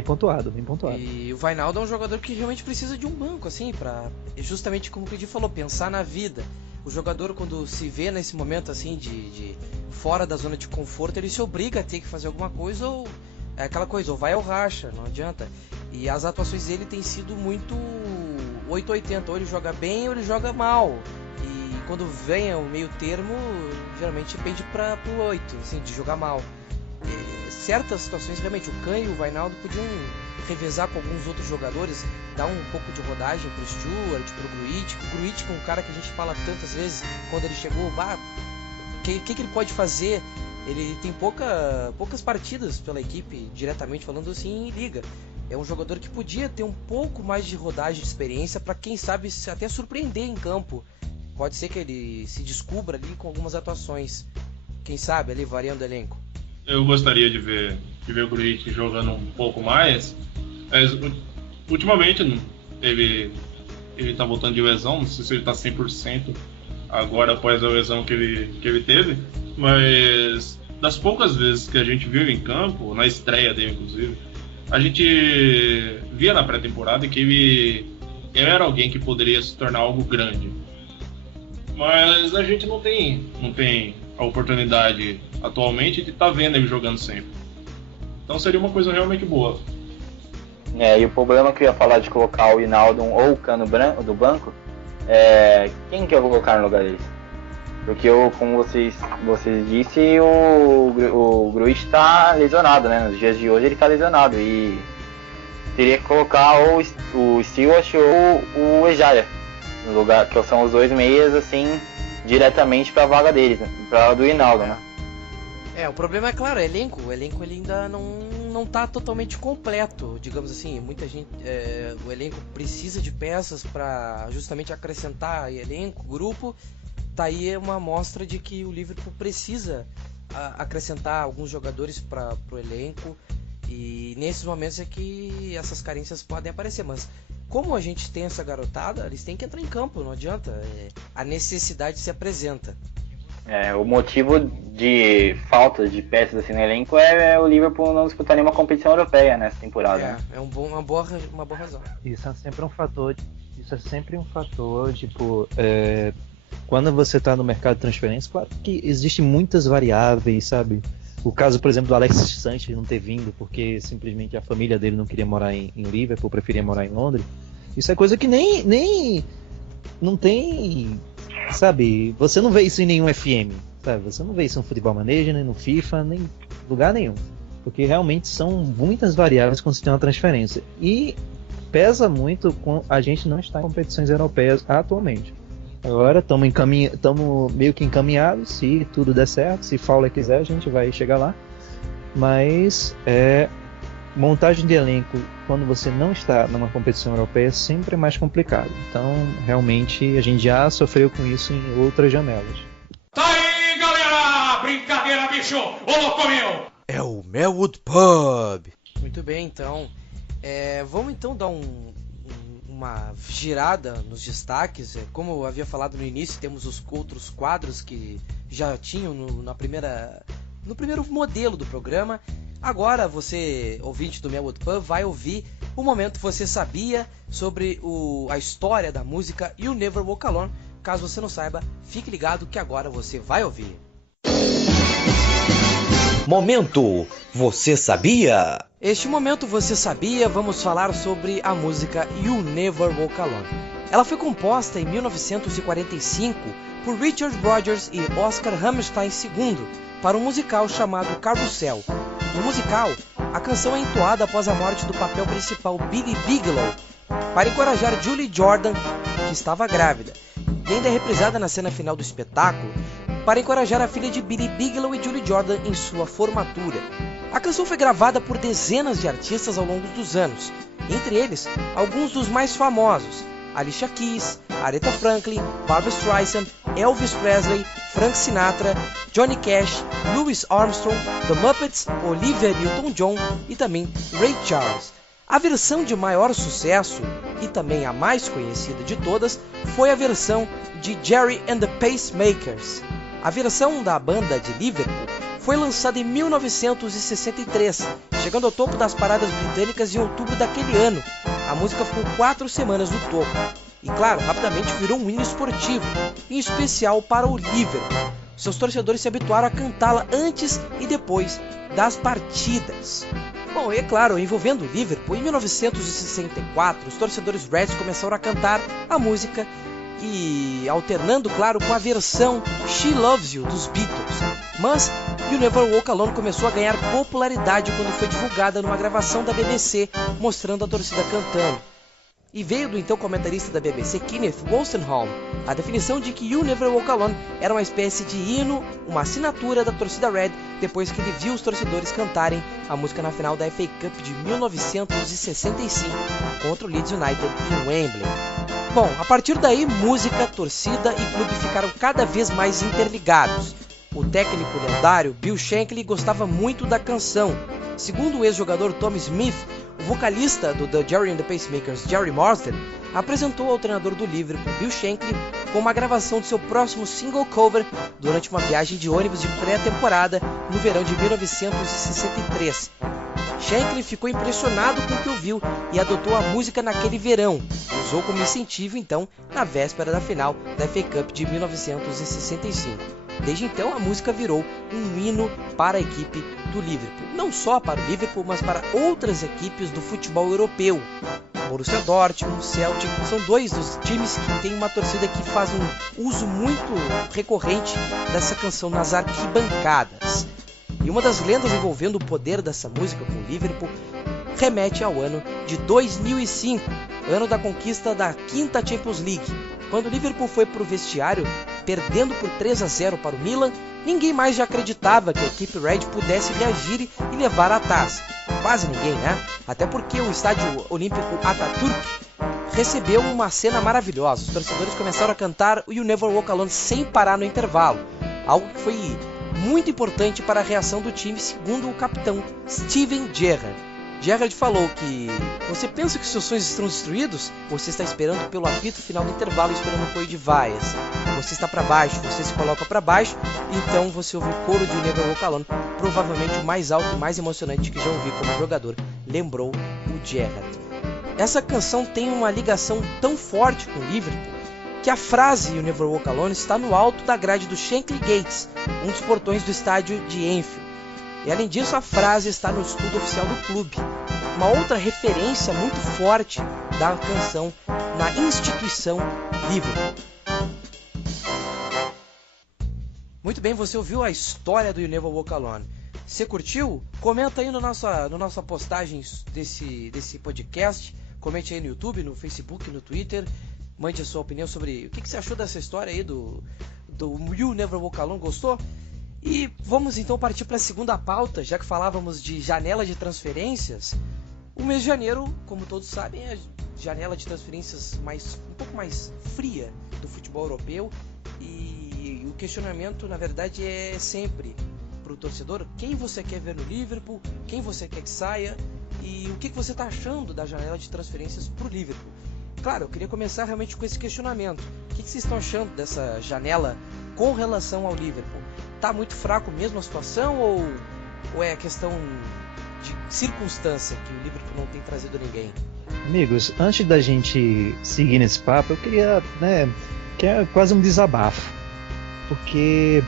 pontuado. E o Wijnaldum é um jogador que realmente precisa de um banco, assim, pra justamente como o Cudi falou, pensar na vida. O jogador, quando se vê nesse momento, assim, de fora da zona de conforto, ele se obriga a ter que fazer alguma coisa, ou é aquela coisa, ou vai ou racha, não adianta. E as atuações dele têm sido muito 880, ou ele joga bem ou ele joga mal. E quando vem o meio termo, geralmente pende pro 8, assim, de jogar mal. Certas situações, realmente, o Khan e o Wijnaldum podiam revezar com alguns outros jogadores, dar um pouco de rodagem pro Stewart, pro Grujic. O Grujic é um cara que a gente fala tantas vezes, quando ele chegou, o que ele pode fazer? Ele tem poucas partidas pela equipe, diretamente falando assim, em liga. É um jogador que podia ter um pouco mais de rodagem de experiência para, quem sabe, até surpreender em campo. Pode ser que ele se descubra ali com algumas atuações, quem sabe, ali variando o elenco. Eu gostaria de ver o Grujic jogando um pouco mais, mas ultimamente ele tá voltando de lesão, não sei se ele tá 100% agora após a lesão que ele teve, mas das poucas vezes que a gente viu em campo, na estreia dele inclusive, a gente via na pré-temporada que ele era alguém que poderia se tornar algo grande, mas a gente não tem a oportunidade atualmente de estar vendo ele jogando sempre. Então seria uma coisa realmente boa. E o problema que eu ia falar de colocar o Wijnaldum ou o Khan do banco, quem que eu vou colocar no lugar deles? Porque como vocês disseram, o Grujic está lesionado, né? Nos dias de hoje ele está lesionado e teria que colocar ou o Stewart ou o Ejaia no lugar, que são os dois meias assim diretamente para a vaga deles, né? Para do Wijnaldum, né? O problema é claro, o elenco ele ainda não tá totalmente completo, digamos assim. Muita gente, o elenco precisa de peças para justamente acrescentar elenco, grupo. Tá aí uma amostra de que o Liverpool precisa acrescentar alguns jogadores para o elenco, e nesses momentos é que essas carências podem aparecer, mas como a gente tem essa garotada, eles têm que entrar em campo, não adianta, a necessidade se apresenta. O motivo de falta de peças assim no elenco é o Liverpool não disputar nenhuma competição europeia nessa temporada. Né? Uma boa razão. Isso é sempre um fator, tipo, quando você está no mercado de transferência, claro que existem muitas variáveis, sabe? O caso, por exemplo, do Alexis Sanchez não ter vindo porque simplesmente a família dele não queria morar em Liverpool, preferia morar em Londres. Isso é coisa que nem não tem, sabe? Você não vê isso em nenhum FM, sabe? Você não vê isso no Futebol Manager, nem no FIFA, nem em lugar nenhum. Porque realmente são muitas variáveis quando se tem uma transferência. E pesa muito com a gente não estar em competições europeias atualmente. Agora estamos meio que encaminhados, se tudo der certo, se Fowler quiser a gente vai chegar lá, mas montagem de elenco quando você não está numa competição europeia sempre é mais complicado, então realmente a gente já sofreu com isso em outras janelas. Tá aí galera, brincadeira bicho, ô louco meu! É o Melwood Pub! Muito bem, então, vamos então dar uma girada nos destaques. Como eu havia falado no início, temos os outros quadros que já tinham no primeiro modelo do programa. Agora você, ouvinte do Melwood Pub, vai ouvir o momento que você sabia sobre a história da música You Never Walk Alone. Caso você não saiba, fique ligado que agora você vai ouvir. Momento Você Sabia? Este momento Você Sabia, vamos falar sobre a música You Never Walk Alone. Ela foi composta em 1945 por Richard Rodgers e Oscar Hammerstein II para um musical chamado Carrousel. No musical, a canção é entoada após a morte do papel principal Billy Bigelow, para encorajar Julie Jordan, que estava grávida, e ainda é reprisada na cena final do espetáculo para encorajar a filha de Billy Bigelow e Julie Jordan em sua formatura. A canção foi gravada por dezenas de artistas ao longo dos anos, entre eles alguns dos mais famosos: Alicia Keys, Aretha Franklin, Barbra Streisand, Elvis Presley, Frank Sinatra, Johnny Cash, Louis Armstrong, The Muppets, Olivia Newton-John e também Ray Charles. A versão de maior sucesso, e também a mais conhecida de todas, foi a versão de Jerry and the Pacemakers. A versão da banda de Liverpool foi lançada em 1963, chegando ao topo das paradas britânicas em outubro daquele ano. A música ficou 4 semanas no topo. E claro, rapidamente virou um hino esportivo, em especial para o Liverpool. Seus torcedores se habituaram a cantá-la antes e depois das partidas. Bom, e é claro, envolvendo o Liverpool, em 1964, os torcedores Reds começaram a cantar a música e alternando, claro, com a versão She Loves You dos Beatles. Mas You Never Walk Alone começou a ganhar popularidade quando foi divulgada numa gravação da BBC, mostrando a torcida cantando. E veio do então comentarista da BBC, Kenneth Wolstenholme, a definição de que You Never Walk Alone era uma espécie de hino, uma assinatura da torcida Red, depois que ele viu os torcedores cantarem a música na final da FA Cup de 1965 contra o Leeds United em Wembley. Bom, a partir daí, música, torcida e clube ficaram cada vez mais interligados. O técnico lendário Bill Shankly gostava muito da canção. Segundo o ex-jogador Tom Smith, o vocalista do The Jerry and the Pacemakers, Jerry Marsden, apresentou ao treinador do Liverpool, Bill Shankly, com uma gravação de seu próximo single cover durante uma viagem de ônibus de pré-temporada no verão de 1963. Shankly ficou impressionado com o que ouviu e adotou a música naquele verão, e usou como incentivo então na véspera da final da FA Cup de 1965. Desde então a música virou um hino para a equipe do Liverpool, não só para o Liverpool, mas para outras equipes do futebol europeu. Borussia Dortmund, Celtic, são dois dos times que têm uma torcida que faz um uso muito recorrente dessa canção nas arquibancadas. E uma das lendas envolvendo o poder dessa música com o Liverpool remete ao ano de 2005, ano da conquista da 5ª Champions League. Quando o Liverpool foi para o vestiário, perdendo por 3-0 para o Milan, ninguém mais já acreditava que a equipe Red pudesse reagir e levar a taça. Quase ninguém, né? Até porque o estádio olímpico Atatürk recebeu uma cena maravilhosa. Os torcedores começaram a cantar o You Never Walk Alone sem parar no intervalo, algo que foi muito importante para a reação do time, segundo o capitão Steven Gerrard. Gerrard falou que você pensa que seus sonhos estão destruídos? Você está esperando pelo apito final do intervalo, esperando o coio de vaias. Você está para baixo, você se coloca para baixo, então você ouve o coro de You Never Walk Alone, provavelmente o mais alto e mais emocionante que já ouvi como jogador, lembrou o Gerrard. Essa canção tem uma ligação tão forte com o Liverpool que a frase You Never Walk Alone está no alto da grade do Shankly Gates, um dos portões do estádio de Enfield. E além disso, a frase está no escudo oficial do clube. Uma outra referência muito forte da canção na instituição Liverpool. Muito bem, você ouviu a história do You Never Walk Alone. Você curtiu? Comenta aí no nossa postagem desse podcast. Comente aí no YouTube, no Facebook, no Twitter. Mande a sua opinião sobre o que você achou dessa história aí do You Never Walk Alone. Gostou? E vamos então partir para a segunda pauta, já que falávamos de janela de transferências. O mês de janeiro, como todos sabem, é a janela de transferências um pouco mais fria do futebol europeu. E o questionamento, na verdade, é sempre para o torcedor: quem você quer ver no Liverpool, quem você quer que saia e o que você está achando da janela de transferências para o Liverpool. Claro, eu queria começar realmente com esse questionamento. O que vocês estão achando dessa janela com relação ao Liverpool? Tá muito fraco mesmo a situação ou é questão de circunstância que o Liverpool não tem trazido ninguém? Amigos, antes da gente seguir nesse papo, eu queria, que é quase um desabafo, porque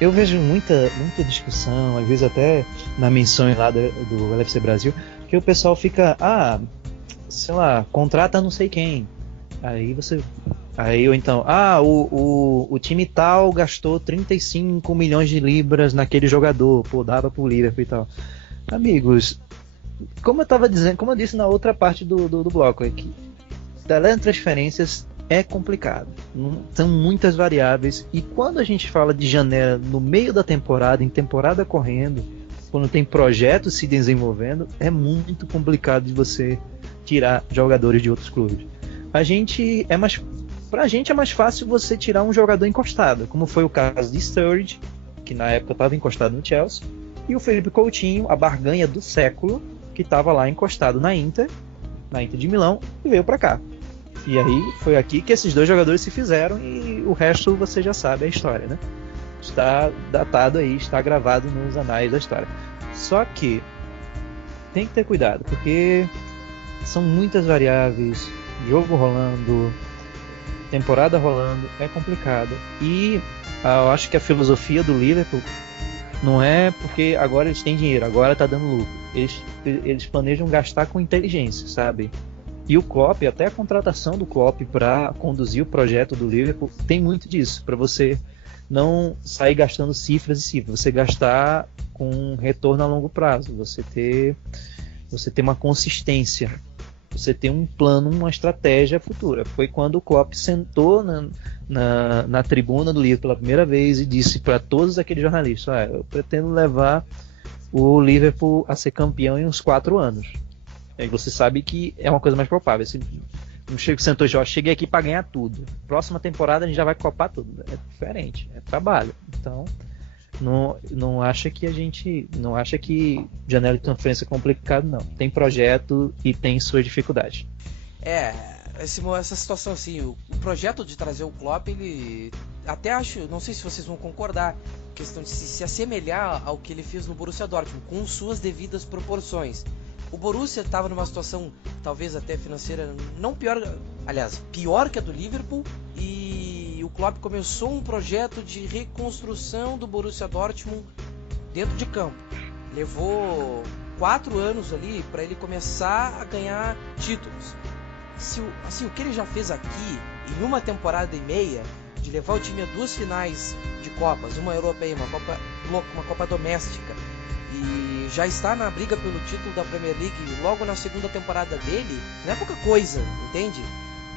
Eu vejo muita discussão, às vezes até na menção lá do LFC Brasil, que o pessoal fica, sei lá, contrata não sei quem. Ou então, o time tal gastou 35 milhões de libras naquele jogador, pô, dava pro Liverpool e tal. Amigos, como eu disse na outra parte do bloco, é que transferências é complicado. São muitas variáveis. E quando a gente fala de janela no meio da temporada, em temporada correndo, quando tem projetos se desenvolvendo, é muito complicado de você tirar jogadores de outros clubes. Pra gente é mais fácil você tirar um jogador encostado, como foi o caso de Sturridge, que na época estava encostado no Chelsea, e o Felipe Coutinho, a barganha do século, que estava lá encostado na Inter de Milão, e veio para cá. E aí foi aqui que esses dois jogadores se fizeram, e o resto você já sabe a história, né? Está datado aí, está gravado nos anais da história. Só que tem que ter cuidado, porque são muitas variáveis, jogo rolando, temporada rolando, é complicado. E eu acho que a filosofia do Liverpool não é porque agora eles têm dinheiro, agora tá dando lucro. Eles planejam gastar com inteligência, sabe? E o Klopp, até a contratação do Klopp para conduzir o projeto do Liverpool, tem muito disso, para você não sair gastando cifras e cifras, você gastar com retorno a longo prazo, você ter uma consistência, você ter um plano, uma estratégia futura. Foi quando o Klopp sentou na tribuna do Liverpool pela primeira vez e disse para todos aqueles jornalistas: eu pretendo levar o Liverpool a ser campeão em uns 4 anos. Aí você sabe que é uma coisa mais provável. Não chega, sentou e cheguei aqui para ganhar tudo. Próxima temporada a gente já vai copar tudo. É diferente, é trabalho. Então, não acha que janela de transferência é complicado, não. Tem projeto e tem sua dificuldade. Essa situação assim, o projeto de trazer o Klopp, ele até acho, não sei se vocês vão concordar, questão de se assemelhar ao que ele fez no Borussia Dortmund, com suas devidas proporções. O Borussia estava numa situação, talvez até financeira, não pior, aliás, pior que a do Liverpool, e o Klopp começou um projeto de reconstrução do Borussia Dortmund dentro de campo. Levou 4 anos ali para ele começar a ganhar títulos. O que ele já fez aqui, em uma temporada e meia, de levar o time a 2 finais de Copas, uma europeia, uma Copa doméstica, e já está na briga pelo título da Premier League logo na segunda temporada dele, não é pouca coisa, entende?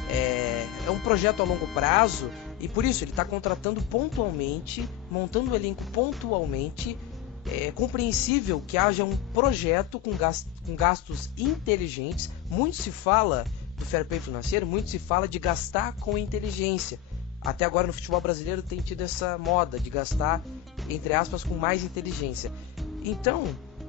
É um projeto a longo prazo, e por isso ele está contratando pontualmente, montando o elenco pontualmente. É compreensível que haja um projeto com gastos inteligentes. Muito se fala do fair play financeiro, muito se fala de gastar com inteligência. Até agora no futebol brasileiro tem tido essa moda de gastar, entre aspas, com mais inteligência. Então,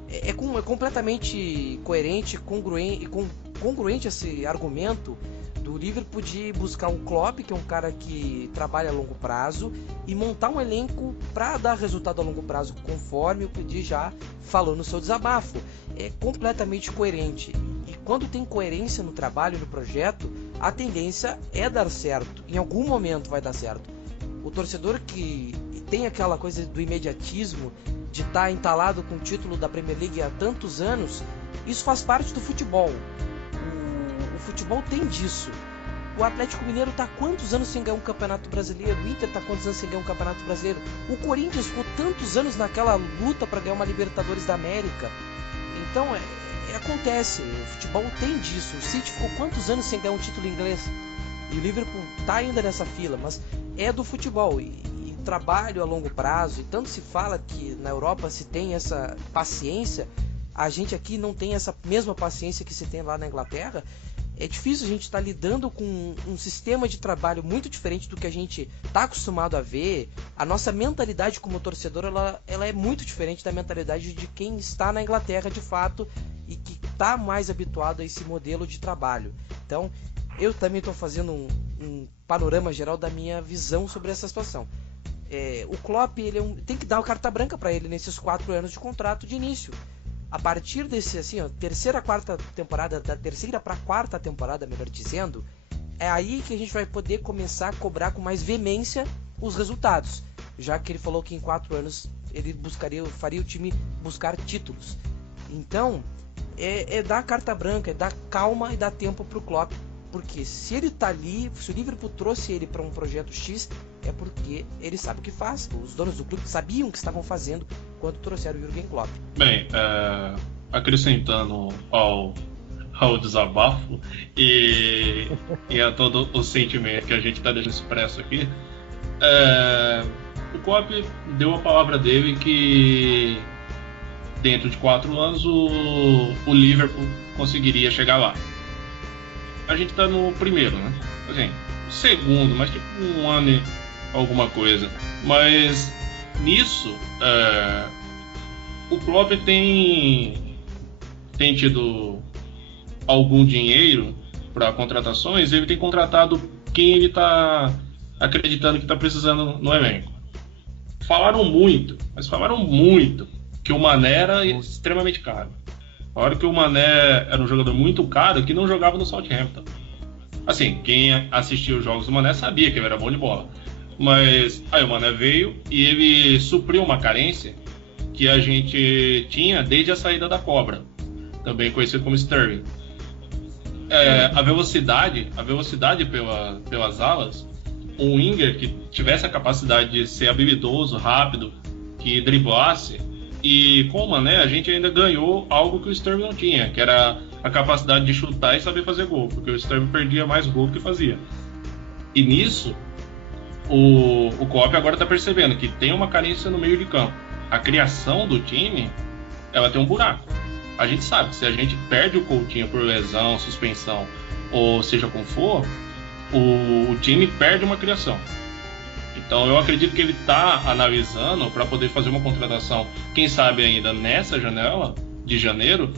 é completamente coerente, congruente esse argumento do Liverpool de buscar um Klopp, que é um cara que trabalha a longo prazo, e montar um elenco para dar resultado a longo prazo, conforme o Pedi já falou no seu desabafo. É completamente coerente. E quando tem coerência no trabalho, no projeto, a tendência é dar certo. Em algum momento vai dar certo. O torcedor que tem aquela coisa do imediatismo, de estar entalado com o título da Premier League há tantos anos, isso faz parte do futebol. O futebol tem disso. O Atlético Mineiro está há quantos anos sem ganhar um campeonato brasileiro? O Inter está há quantos anos sem ganhar um campeonato brasileiro? O Corinthians ficou tantos anos naquela luta para ganhar uma Libertadores da América. Então, acontece. O futebol tem disso. O City ficou quantos anos sem ganhar um título inglês? E o Liverpool está ainda nessa fila, mas é do futebol. E trabalho a longo prazo, e tanto se fala que na Europa se tem essa paciência, a gente aqui não tem essa mesma paciência que se tem lá na Inglaterra. É difícil a gente estar lidando com um sistema de trabalho muito diferente do que a gente está acostumado a ver. A nossa mentalidade como torcedor, ela é muito diferente da mentalidade de quem está na Inglaterra de fato e que está mais habituado a esse modelo de trabalho. Então, eu também estou fazendo um panorama geral da minha visão sobre essa situação. O Klopp, tem que dar uma carta branca para ele nesses 4 anos de contrato de início. A partir desse, terceira para quarta temporada, melhor dizendo, é aí que a gente vai poder começar a cobrar com mais veemência os resultados. já que ele falou que em 4 anos ele faria o time buscar títulos. Então, é dar carta branca, é dar calma e dar tempo pro Klopp, porque se ele tá ali, se o Liverpool trouxe ele para um projeto X, é porque ele sabe o que faz. Os donos do clube sabiam o que estavam fazendo quando trouxeram o Jürgen Klopp. Bem, acrescentando ao desabafo e a todo o sentimento que a gente está deixando expresso aqui, o Klopp deu a palavra dele que dentro de 4 anos o Liverpool conseguiria chegar lá. A gente está no primeiro, né? Assim, segundo, mas tipo 1 ano e alguma coisa. Mas nisso, o Klopp tem tido algum dinheiro para contratações. Ele tem contratado quem ele está acreditando que está precisando no elenco. Falaram muito que o Mané era extremamente caro. Falaram que o Mané era um jogador muito caro que não jogava no Southampton. Assim, quem assistia os jogos do Mané sabia que ele era bom de bola. Mas aí o Mané veio e ele supriu uma carência que a gente tinha desde a saída da Cobra, também conhecido como Sterling. A velocidade pelas alas, um winger que tivesse a capacidade de ser habilidoso, rápido, que driblasse. E com o Mané a gente ainda ganhou algo que o Sterling não tinha, que era a capacidade de chutar e saber fazer gol, porque o Sterling perdia mais gol do que fazia. E nisso, o Klopp agora está percebendo que tem uma carência no meio de campo. A criação do time, ela tem um buraco. A gente sabe que se a gente perde o Coutinho por lesão, suspensão, ou seja como for, o time perde uma criação. Então eu acredito que ele está analisando para poder fazer uma contratação, quem sabe ainda nessa janela de janeiro,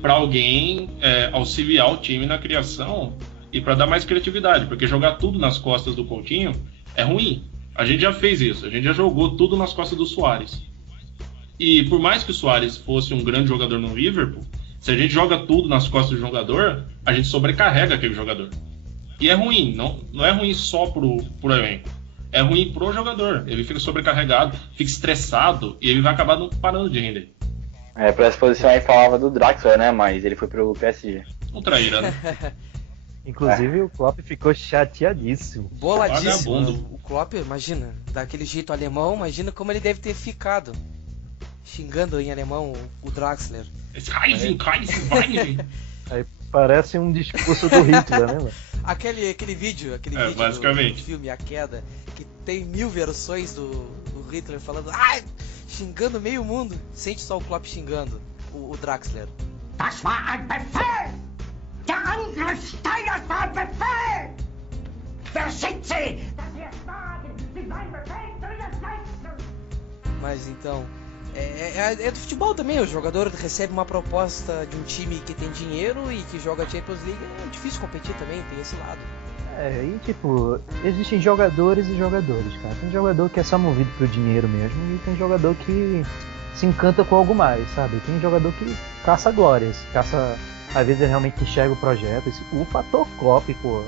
para alguém auxiliar o time na criação e para dar mais criatividade, porque jogar tudo nas costas do Coutinho é ruim. A gente já fez isso, a gente já jogou tudo nas costas do Suárez. E por mais que o Suárez fosse um grande jogador no Liverpool, se a gente joga tudo nas costas do jogador, a gente sobrecarrega aquele jogador. E é ruim, não é ruim só pro elenco. É ruim pro jogador. Ele fica sobrecarregado, fica estressado e ele vai acabar não parando de render. Pra essa posição aí falava do Draxler, né? Mas ele foi pro PSG. Um traíra, né? Inclusive o Klopp ficou chateadíssimo. Boladíssimo. Vagabundo. O Klopp, imagina, daquele jeito alemão, imagina como ele deve ter ficado. Xingando em alemão o Draxler. Aí parece um discurso do Hitler, né, mano? Aquele vídeo basicamente. do filme A Queda, que tem 1000 versões do Hitler falando, xingando meio mundo. Sente só o Klopp xingando o Draxler. Das war ein Befehl! Der Angriff Steiners war ein Befehl! Wer sind Sie, dass Sie es wagen, sich mein Befehl zu widersetzen? Mas então, é do futebol também. O jogador recebe uma proposta de um time que tem dinheiro e que joga Champions League. É difícil competir também, tem esse lado. E tipo, existem jogadores e jogadores, cara. Tem jogador que é só movido pro dinheiro mesmo e tem jogador que se encanta com algo mais, sabe? Tem jogador que caça glórias, às vezes ele realmente enxerga o projeto. O fator Klopp, pô, o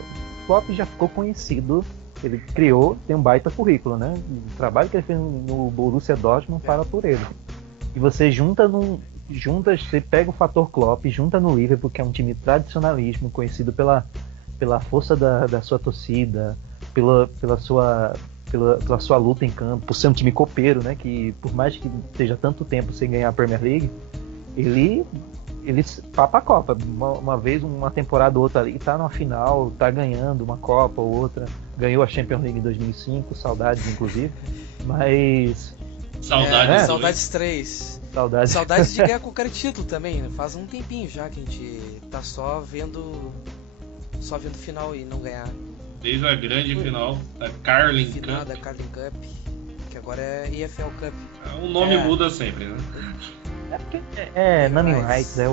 Klopp já ficou conhecido. Ele tem um baita currículo, né? O trabalho que ele fez no Borussia Dortmund fala por ele. E você você pega o fator Klopp, junta no Liverpool, que é um time tradicionalismo, conhecido pela força da sua torcida, pela sua luta em campo, por ser um time copeiro, né? Que por mais que esteja tanto tempo sem ganhar a Premier League, ele papa a Copa. Uma vez, uma temporada ou outra ali, tá na final, tá ganhando uma Copa ou outra. Ganhou a Champions League em 2005, saudades inclusive. Mas... Saudades 3. Saudades de ganhar qualquer título também, né? Faz um tempinho já que a gente tá só vendo final e não ganhar. Desde a grande final da Carling Cup. Da Carling Cup, que agora é EFL Cup. O nome muda sempre, né? Naming Rights é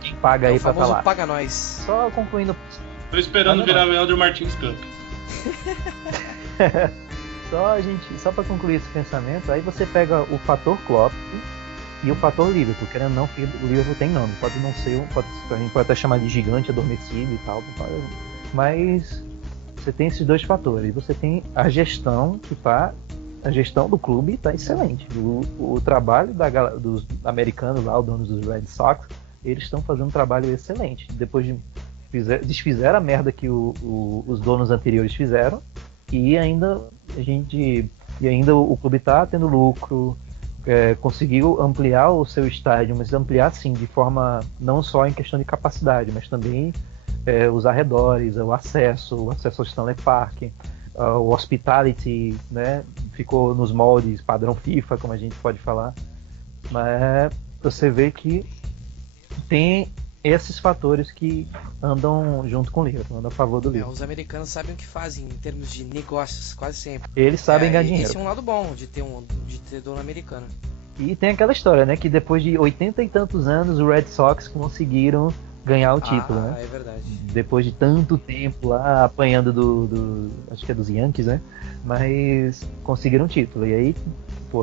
quem paga aí pra falar. Paga nós. Só concluindo. Tô esperando virar o Elder Martins Cup. Só pra concluir esse pensamento, aí você pega o fator Klopp e o fator Liverpool, querendo ou não, o Liverpool tem nome, pode não ser, a gente pode até chamar de gigante adormecido e tal, mas você tem esses dois fatores. Você tem a gestão que tá a gestão do clube está excelente. O trabalho dos americanos lá, os donos dos Red Sox, eles estão fazendo um trabalho excelente. Depois de desfizeram a merda que os donos anteriores fizeram, e ainda o clube está tendo lucro, conseguiu ampliar o seu estádio, mas ampliar sim de forma não só em questão de capacidade, mas também os arredores, o acesso ao Stanley Park, o hospitality, né, ficou nos moldes padrão FIFA, como a gente pode falar. Mas você vê que tem esses fatores que andam junto com o Liverpool, andam a favor do Liverpool. Os americanos sabem o que fazem em termos de negócios, quase sempre. Eles sabem ganhar dinheiro. Esse é um lado bom de ter dono americano. E tem aquela história, né, que depois de 80 e tantos anos o Red Sox conseguiram ganhar o título, né? É verdade. Depois de tanto tempo lá apanhando acho que é dos Yankees, né? Mas conseguiram o título. E aí,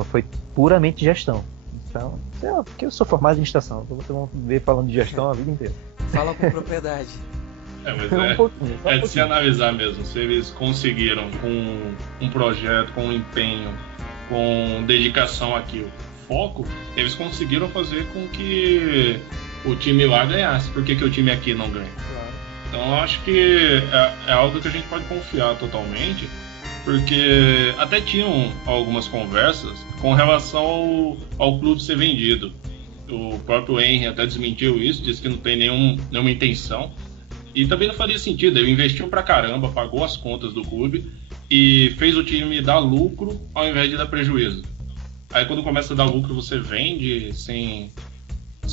foi puramente gestão. Então, porque eu sou formado em administração, então vocês vão ver falando de gestão a vida inteira. Fala com propriedade. Mas é de se analisar mesmo. Se eles conseguiram com um projeto, com um empenho, com dedicação àquilo, foco, eles conseguiram fazer com que o time lá ganhasse. Por que o time aqui não ganha? Claro. Então eu acho que é algo que a gente pode confiar totalmente, porque até tinham algumas conversas com relação ao clube ser vendido. O próprio Henry até desmentiu isso, disse que não tem nenhuma intenção. E também não faria sentido, ele investiu pra caramba, pagou as contas do clube e fez o time dar lucro ao invés de dar prejuízo. Aí quando começa a dar lucro você vende sem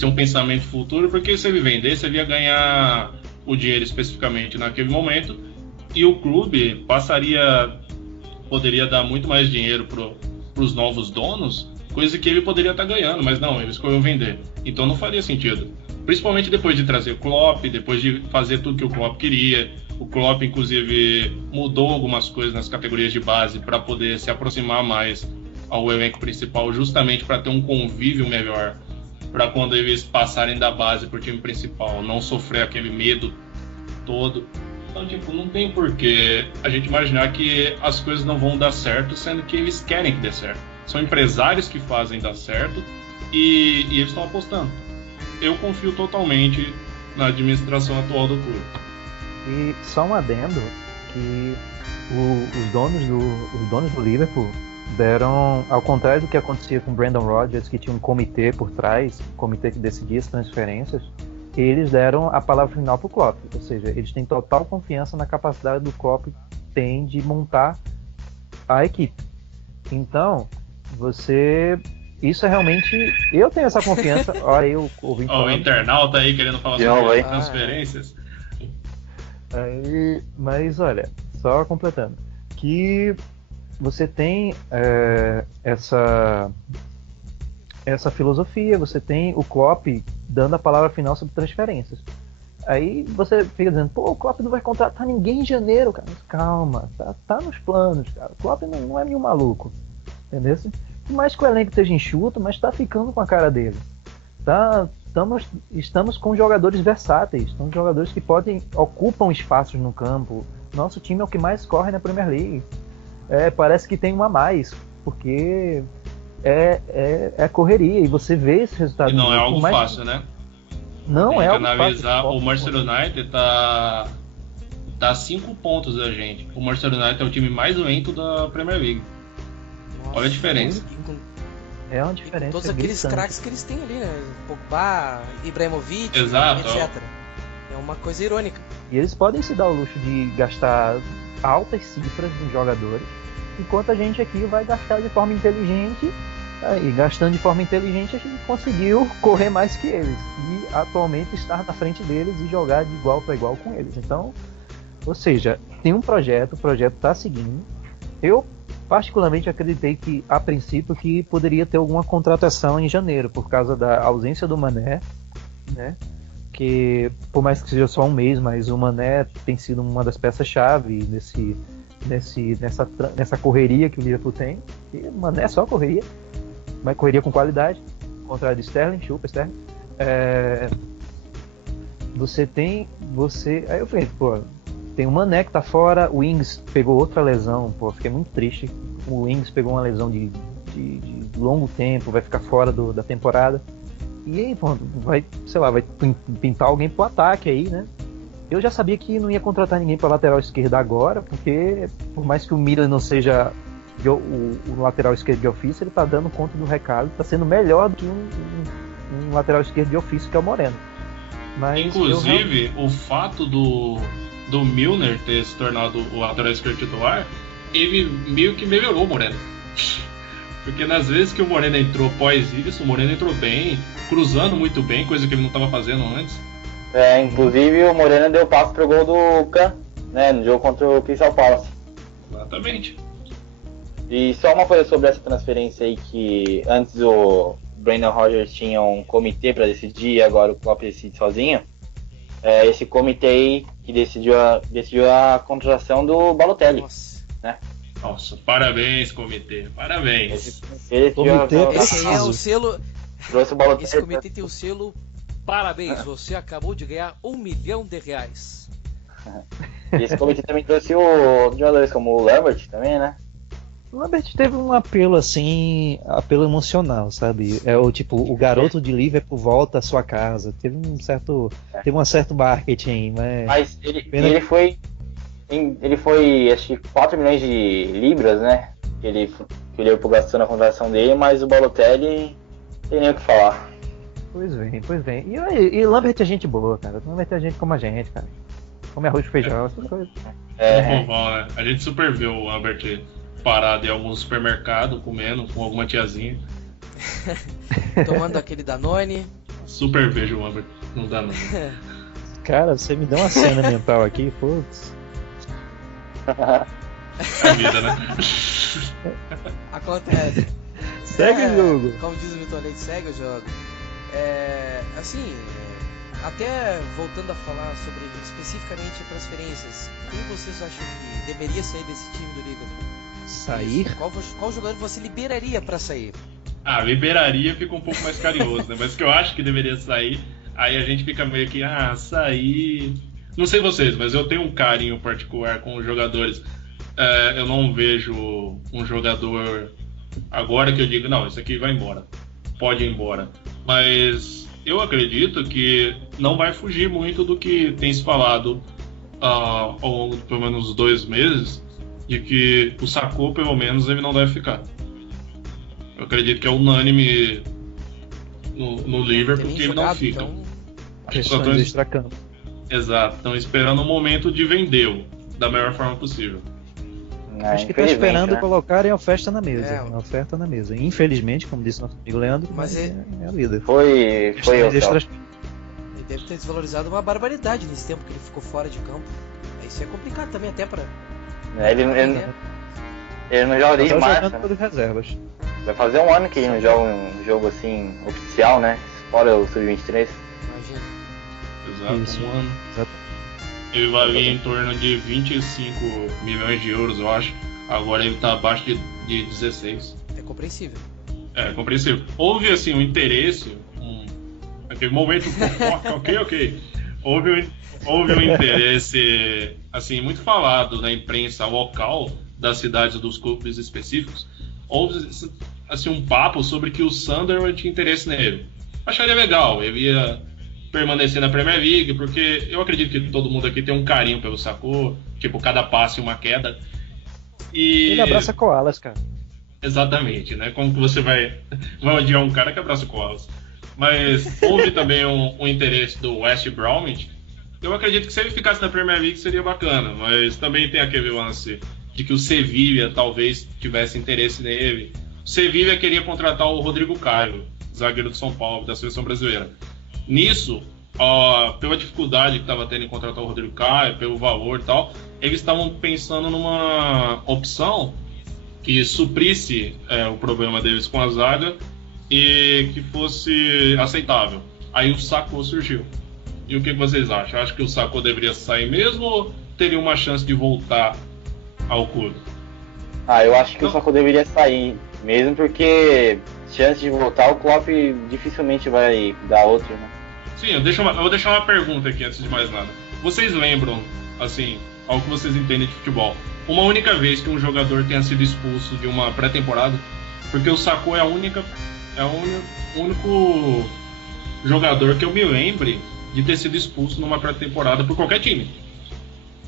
um pensamento futuro, porque se ele vendesse ele ia ganhar o dinheiro especificamente naquele momento e o clube poderia dar muito mais dinheiro para os novos donos, coisa que ele poderia estar ganhando, mas não, ele escolheu vender. Então não faria sentido. Principalmente depois de trazer o Klopp, depois de fazer tudo que o Klopp queria. O Klopp, inclusive, mudou algumas coisas nas categorias de base para poder se aproximar mais ao elenco principal, justamente para ter um convívio melhor, para quando eles passarem da base para o time principal, não sofrer aquele medo todo. Então, não tem porquê a gente imaginar que as coisas não vão dar certo, sendo que eles querem que dê certo. São empresários que fazem dar certo e eles estão apostando. Eu confio totalmente na administração atual do clube. E só um adendo, que os donos do Liverpool deram, ao contrário do que acontecia com o Brendan Rodgers, que tinha um comitê por trás, um comitê que decidia as transferências, eles deram a palavra final para o Klopp. Ou seja, eles têm total confiança na capacidade do Klopp tem de montar a equipe. Então, isso é realmente... Eu tenho essa confiança. Olha, eu ouvi o internauta aí querendo falar sobre transferências. Mas olha, só completando, que você tem essa filosofia, você tem o Klopp dando a palavra final sobre transferências. Aí você fica dizendo, o Klopp não vai contratar ninguém em janeiro, cara. Mas calma, tá nos planos, cara. O Klopp não é nenhum maluco, entendeu? Por mais que o elenco esteja enxuto, mas tá ficando com a cara dele. Estamos com jogadores versáteis, são jogadores que ocupam espaços no campo. Nosso time é o que mais corre na Premier League. Parece que tem um a mais, porque é correria, e você vê esse resultado. E não é algo fácil, né? Não é algo analisar, fácil. O Manchester United tá a 5 pontos da gente. O Manchester United é o time mais lento da Premier League. Nossa, olha a diferença. É uma diferença. Todos aqueles craques que eles têm ali, né? Pogba, Ibrahimovic, exato, etc. É uma coisa irônica. E eles podem se dar o luxo de gastar altas cifras nos jogadores, enquanto a gente aqui vai gastar de forma inteligente. E gastando de forma inteligente, a gente conseguiu correr mais que eles e atualmente estar na frente deles e jogar de igual para igual com eles. Então, ou seja, tem um projeto, o projeto está seguindo. Eu particularmente acreditei que, a princípio, que poderia ter alguma contratação em janeiro, por causa da ausência do Mané, né? Que, por mais que seja só um mês, mas o Mané tem sido uma das peças-chave nessa correria que o Liverpool tem. E o Mané é só correria, mas correria com qualidade, ao contrário de Sterling, Chupa Sterling. Aí eu falei, tem o Mané que tá fora, o Ings pegou outra lesão, fiquei muito triste. o Ings pegou uma lesão de longo tempo, vai ficar fora da temporada. E aí, pô, vai pintar alguém pro ataque aí, né? Eu já sabia que não ia contratar ninguém pra lateral esquerda agora, porque por mais que o Miller não seja o lateral esquerdo de ofício, ele tá dando conta do recado, tá sendo melhor do que um lateral esquerdo de ofício, que é o Moreno. Mas inclusive, o fato do Milner ter se tornado o lateral esquerdo titular, ele meio que melhorou o Moreno. Porque nas vezes que o Moreno entrou pós isso, o Moreno entrou bem, cruzando muito bem, coisa que ele não estava fazendo antes. Inclusive o Moreno deu passo pro gol do Kahn, né, no jogo contra o Crystal Palace. Exatamente. E só uma coisa sobre essa transferência aí, que antes o Brendan Rodgers tinha um comitê para decidir e agora o Klopp decide sozinho. Esse comitê aí que decidiu a contratação do Balotelli. Nossa, parabéns, comitê, parabéns. Esse aí é o selo. Trouxe o Balotelli. Esse comitê tem o selo. Parabéns, você acabou de ganhar R$1 milhão. E esse comitê também trouxe outros jogadores como o Lambert também, né? O Lambert teve um apelo assim, apelo emocional, sabe? É o tipo, o garoto de Liverpool volta à sua casa. Teve um certo marketing, mas ele foi acho que 4 milhões de libras, né? Que ele gastou na contratação dele, mas o Balotelli não tem nem o que falar. Pois bem. E Lambert é gente boa, cara. Lambert é gente como a gente, cara. Come arroz e feijão, essas coisas. Bom, né? A gente super viu o Lambert parado em algum supermercado, comendo com alguma tiazinha. Tomando aquele Danone. Super vejo o Lambert no Danone. Cara, você me deu uma cena mental aqui, putz. É a vida, né? Acontece. Segue o jogo. Como diz o Vitor Leite, segue o jogo. Até voltando a falar sobre especificamente transferências, quem vocês acham que deveria sair desse time do Liverpool? Sair? Qual jogador você liberaria pra sair? Liberaria fica um pouco mais carinhoso, né? Mas que eu acho que deveria sair, aí a gente fica meio que, sair... Não sei vocês, mas eu tenho um carinho particular com os jogadores. Eu não vejo um jogador agora que eu digo, não, esse aqui vai embora, pode ir embora. Mas eu acredito que não vai fugir muito do que tem se falado ao longo de pelo menos 2 meses, de que o Sakho, pelo menos, ele não deve ficar. Eu acredito que é unânime no Liverpool que ele não fica. Então... Questões de extracampo. Exato, estão esperando o momento de vendê-lo da melhor forma possível. Acho que está esperando colocarem a oferta na mesa. É. A oferta na mesa. Infelizmente, como disse nosso amigo Leandro, mas é a líder. Foi Ele deve ter desvalorizado uma barbaridade nesse tempo que ele ficou fora de campo. Isso é complicado também, até pra. Ele não joga desde março. Né? Reservas. Vai fazer 1 ano que ele não joga um jogo assim oficial, né? Fora o Sub-23. Imagina. Exato, Isso. 1 ano. Exato. Ele valia em torno de 25 milhões de euros, eu acho. Agora ele está abaixo de 16. É compreensível. É compreensível. Houve assim um interesse, aquele momento ok. Houve um interesse assim muito falado na imprensa local das cidades dos clubes específicos. Houve assim um papo sobre que o Sunderland tinha interesse nele. Acharia legal, ele ia permanecer na Premier League, porque eu acredito que todo mundo aqui tem um carinho pelo Sakho, tipo, cada passe uma queda. E ele abraça koalas, cara. Exatamente, né? Como que você vai odiar um cara que abraça koalas? Mas houve também um interesse do West Bromwich. Eu acredito que se ele ficasse na Premier League seria bacana, mas também tem aquele lance de que o Sevilla talvez tivesse interesse nele. O Sevilla queria contratar o Rodrigo Caio, zagueiro do São Paulo, da seleção brasileira. Nisso, pela dificuldade que estava tendo em contratar o Rodrigo Caio, pelo valor e tal, eles estavam pensando numa opção que suprisse o problema deles com a zaga e que fosse aceitável. Aí o Sakho surgiu. E o que vocês acham? Acho que o Sakho deveria sair mesmo ou teria uma chance de voltar ao clube? Eu acho que o Sakho deveria sair mesmo, porque chance de voltar o Klopp dificilmente vai dar outro, né? Sim, eu vou deixar uma pergunta aqui antes de mais nada. Vocês lembram, assim, ao que vocês entendem de futebol. Uma única vez que um jogador tenha sido expulso de uma pré-temporada, porque o Sakho é o único jogador que eu me lembre de ter sido expulso numa pré-temporada por qualquer time.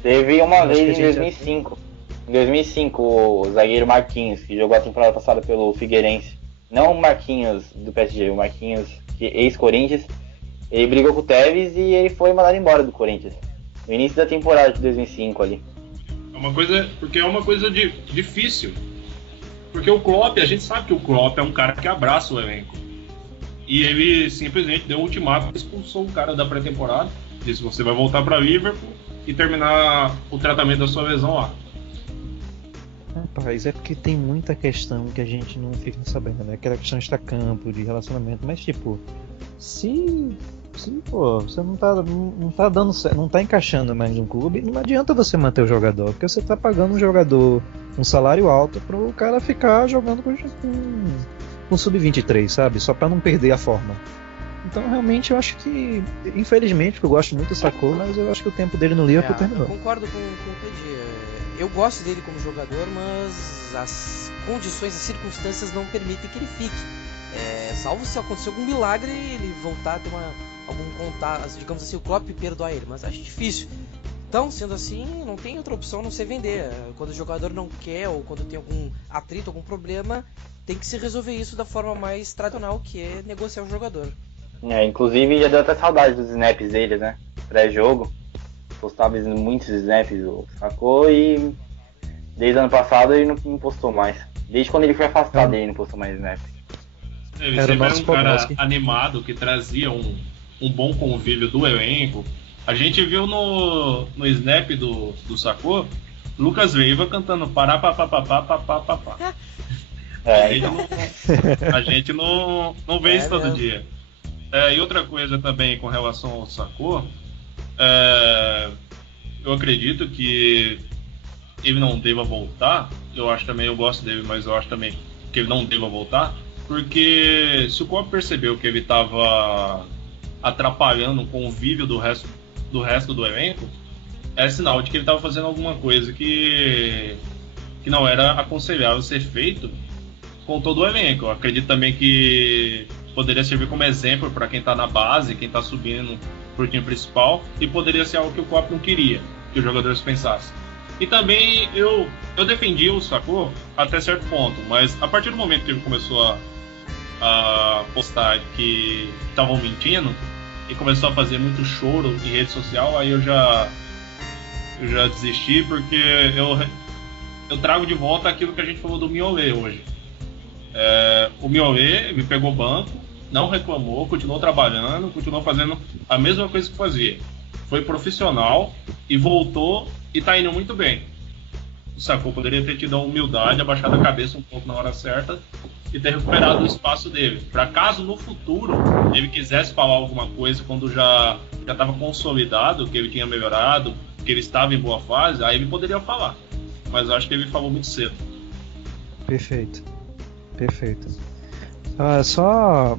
Teve uma vez em 2005. Em 2005, o zagueiro Marquinhos, que jogou a temporada passada pelo Figueirense. Não o Marquinhos do PSG, o Marquinhos, que ex-Corinthians. Ele brigou com o Tevez e ele foi mandado embora do Corinthians. No início da temporada de 2005 ali. Porque é uma coisa difícil. Porque o Klopp, a gente sabe que o Klopp é um cara que abraça o elenco. E ele simplesmente deu um ultimato, expulsou o cara da pré-temporada. Disse: você vai voltar para Liverpool e terminar o tratamento da sua lesão lá. Rapaz, é porque tem muita questão que a gente não fica sabendo, né? Aquela questão de campo, de relacionamento, mas tipo, se pô, você não tá dando certo, não tá encaixando mais no clube, não adianta você manter o jogador, porque você tá pagando um jogador um salário alto pro cara ficar jogando com sub-23, sabe? Só pra não perder a forma. Então realmente eu acho que, infelizmente, porque eu gosto muito do Sakho, mas eu acho que o tempo dele no Liverpool terminou. Eu concordo com o PG. Eu gosto dele como jogador, mas as condições, as circunstâncias não permitem que ele fique. Salvo se acontecer algum milagre ele voltar a ter algum contato, digamos assim, o Klopp perdoar ele, mas acho difícil. Então, sendo assim, não tem outra opção a não ser vender. Quando o jogador não quer ou quando tem algum atrito, algum problema, tem que se resolver isso da forma mais tradicional, que é negociar o jogador. Inclusive já deu até saudade dos snaps dele, né? Pré-jogo. Postava muitos snaps, o Sakho, e desde o ano passado ele não postou mais. Desde quando ele foi afastado ele não postou mais snaps. Ele sempre era um cara animado, que trazia um bom convívio do elenco. A gente viu no snap do Sakho, Lucas Leiva cantando pará papapá. A gente não vê isso todo dia. E outra coisa também com relação ao Sakho, eu acredito que ele não deva voltar. Eu gosto dele, mas eu acho também que ele não deva voltar, porque se o Klopp percebeu que ele estava atrapalhando o convívio do resto do elenco, é sinal de que ele estava fazendo alguma coisa que não era aconselhável ser feito com todo o elenco. Eu acredito também que poderia servir como exemplo para quem está na base, quem está subindo para o time principal, e poderia ser algo que o Klopp não queria que os jogadores pensassem. E também eu defendi o Sakho até certo ponto, mas a partir do momento que ele começou a postar que estavam mentindo e começou a fazer muito choro em rede social, aí eu já desisti, porque eu trago de volta aquilo que a gente falou do Mignolet hoje. O Mignolet me pegou banco, não reclamou, continuou trabalhando, continuou fazendo a mesma coisa que fazia. Foi profissional e voltou e tá indo muito bem. O Sakho poderia ter tido a humildade, abaixado a cabeça um pouco na hora certa e ter recuperado o espaço dele. Para caso no futuro ele quisesse falar alguma coisa quando já estava consolidado, que ele tinha melhorado, que ele estava em boa fase, aí ele poderia falar. Mas eu acho que ele falou muito cedo. Perfeito. Só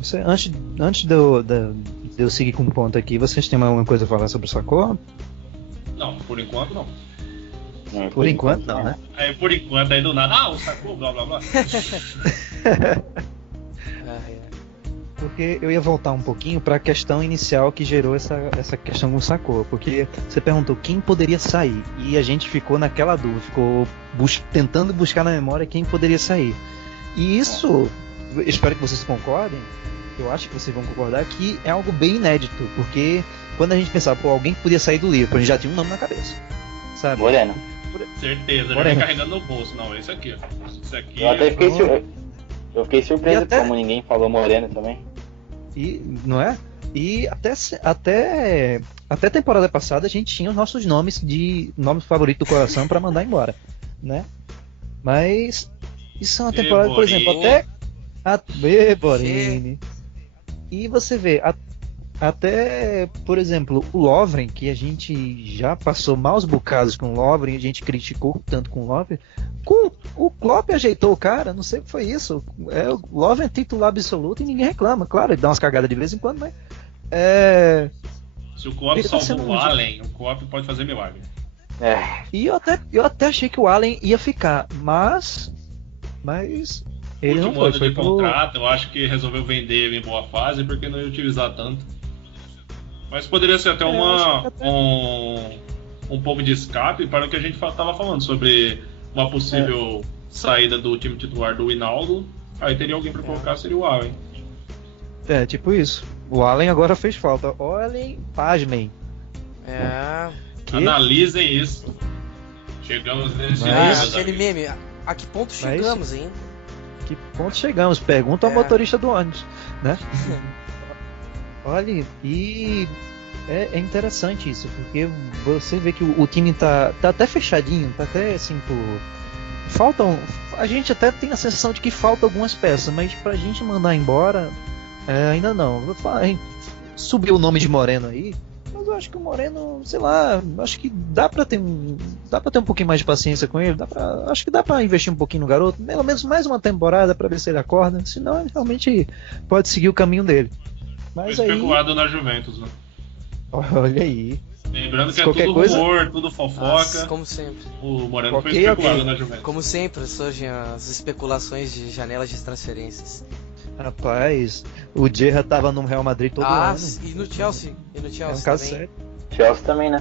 antes de eu seguir com o ponto aqui, vocês têm alguma coisa a falar sobre o Sakho? Não, por enquanto não. Por enquanto não, né? Por enquanto aí do nada, o Sakho, blá blá blá. Porque eu ia voltar um pouquinho para a questão inicial que gerou essa questão com o Sakho, porque você perguntou quem poderia sair, e a gente ficou naquela dúvida, tentando buscar na memória quem poderia sair. E isso, espero que vocês concordem, eu acho que vocês vão concordar, que é algo bem inédito, porque quando a gente pensava, alguém que podia sair do Liverpool, a gente já tinha um nome na cabeça, sabe? Moreno. Certeza, já vem carregando no bolso. Não, esse aqui. Eu até fiquei surpreso como ninguém falou Moreno também. E, não é? E até temporada passada a gente tinha os nossos nomes favorito do coração para mandar embora, né? Mas isso é uma temporada, por exemplo, até Borini. E você vê, até, por exemplo, o Lovren, que a gente já passou maus bocados com o Lovren, a gente criticou tanto com o Lovren, o Klopp ajeitou o cara, não sei o que foi isso. O Lovren é titular absoluto e ninguém reclama. Claro, ele dá umas cagadas de vez em quando, mas se o Klopp salvou o Allen, o Klopp pode fazer milagre. E eu até achei que o Allen ia ficar, mas ele não último ano foi de contrato, eu acho que resolveu vender ele em boa fase porque não ia utilizar tanto. Mas poderia ser até um pouco de escape para o que a gente estava falando sobre uma possível saída do time titular do Hinaldo. Aí teria alguém para colocar, seria o Allen. Tipo isso. O Allen agora fez falta. Olhem, pasmem. Analisem isso. Chegamos nesse aquele meme. A que ponto chegamos, hein? Que ponto chegamos? Pergunta ao motorista do ônibus, né? Olha, e é interessante isso, porque você vê que o time tá até fechadinho, tá até assim, a gente até tem a sensação de que falta algumas peças, mas pra gente mandar embora, ainda não. Subiu o nome de Moreno aí, mas eu acho que o Moreno, sei lá, acho que dá pra ter um pouquinho mais de paciência com ele, acho que dá pra investir um pouquinho no garoto, pelo menos mais uma temporada pra ver se ele acorda, senão ele realmente pode seguir o caminho dele. Mas foi especulado na Juventus, né? Olha aí. Lembrando que é tudo rumor, tudo fofoca. Como sempre. O Moreno foi especulado na Juventus. Como sempre, surgem as especulações de janelas de transferências. Rapaz, o Gerrard tava no Real Madrid todo ano. E no Chelsea. É um caso sério. Chelsea também, né?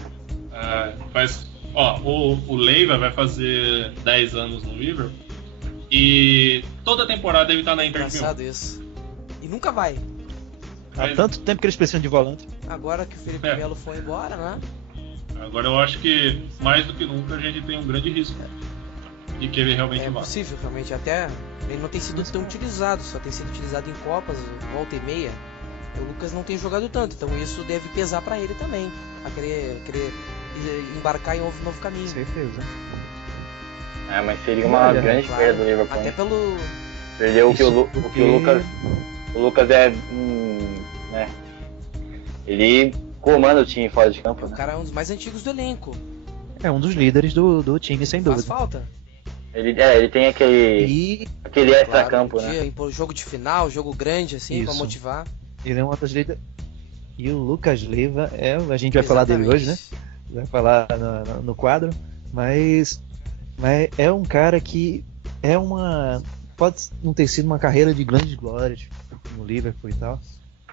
O Leiva vai fazer 10 anos no Liverpool. E toda temporada ele tá na Inter de Milão. Engraçado isso. E nunca vai. Há tanto tempo que eles precisam de volante. Agora que o Felipe Melo foi embora, né? Agora eu acho que, mais do que nunca, a gente tem um grande risco de que ele realmente vá. É possível, realmente. Até ele não tem sido tão utilizado, só tem sido utilizado em Copas, volta e meia. O Lucas não tem jogado tanto, então isso deve pesar pra ele também. A querer embarcar em um novo caminho. Certeza. Mas seria uma grande perda do Liverpool. Até pelo... Perdeu o que o Lucas é... né? Ele comanda o time fora de campo, né? O cara é um dos mais antigos do elenco. É um dos líderes do time, sem dúvida. Faz falta. Ele tem aquele extra-campo, né? Jogo de final, jogo grande, assim, pra motivar. Ele é um dos líderes. E o Lucas Leiva a gente vai falar dele hoje, né? Vai falar no quadro. Mas é um cara que pode não ter sido uma carreira de grandes glórias no Liverpool e tal,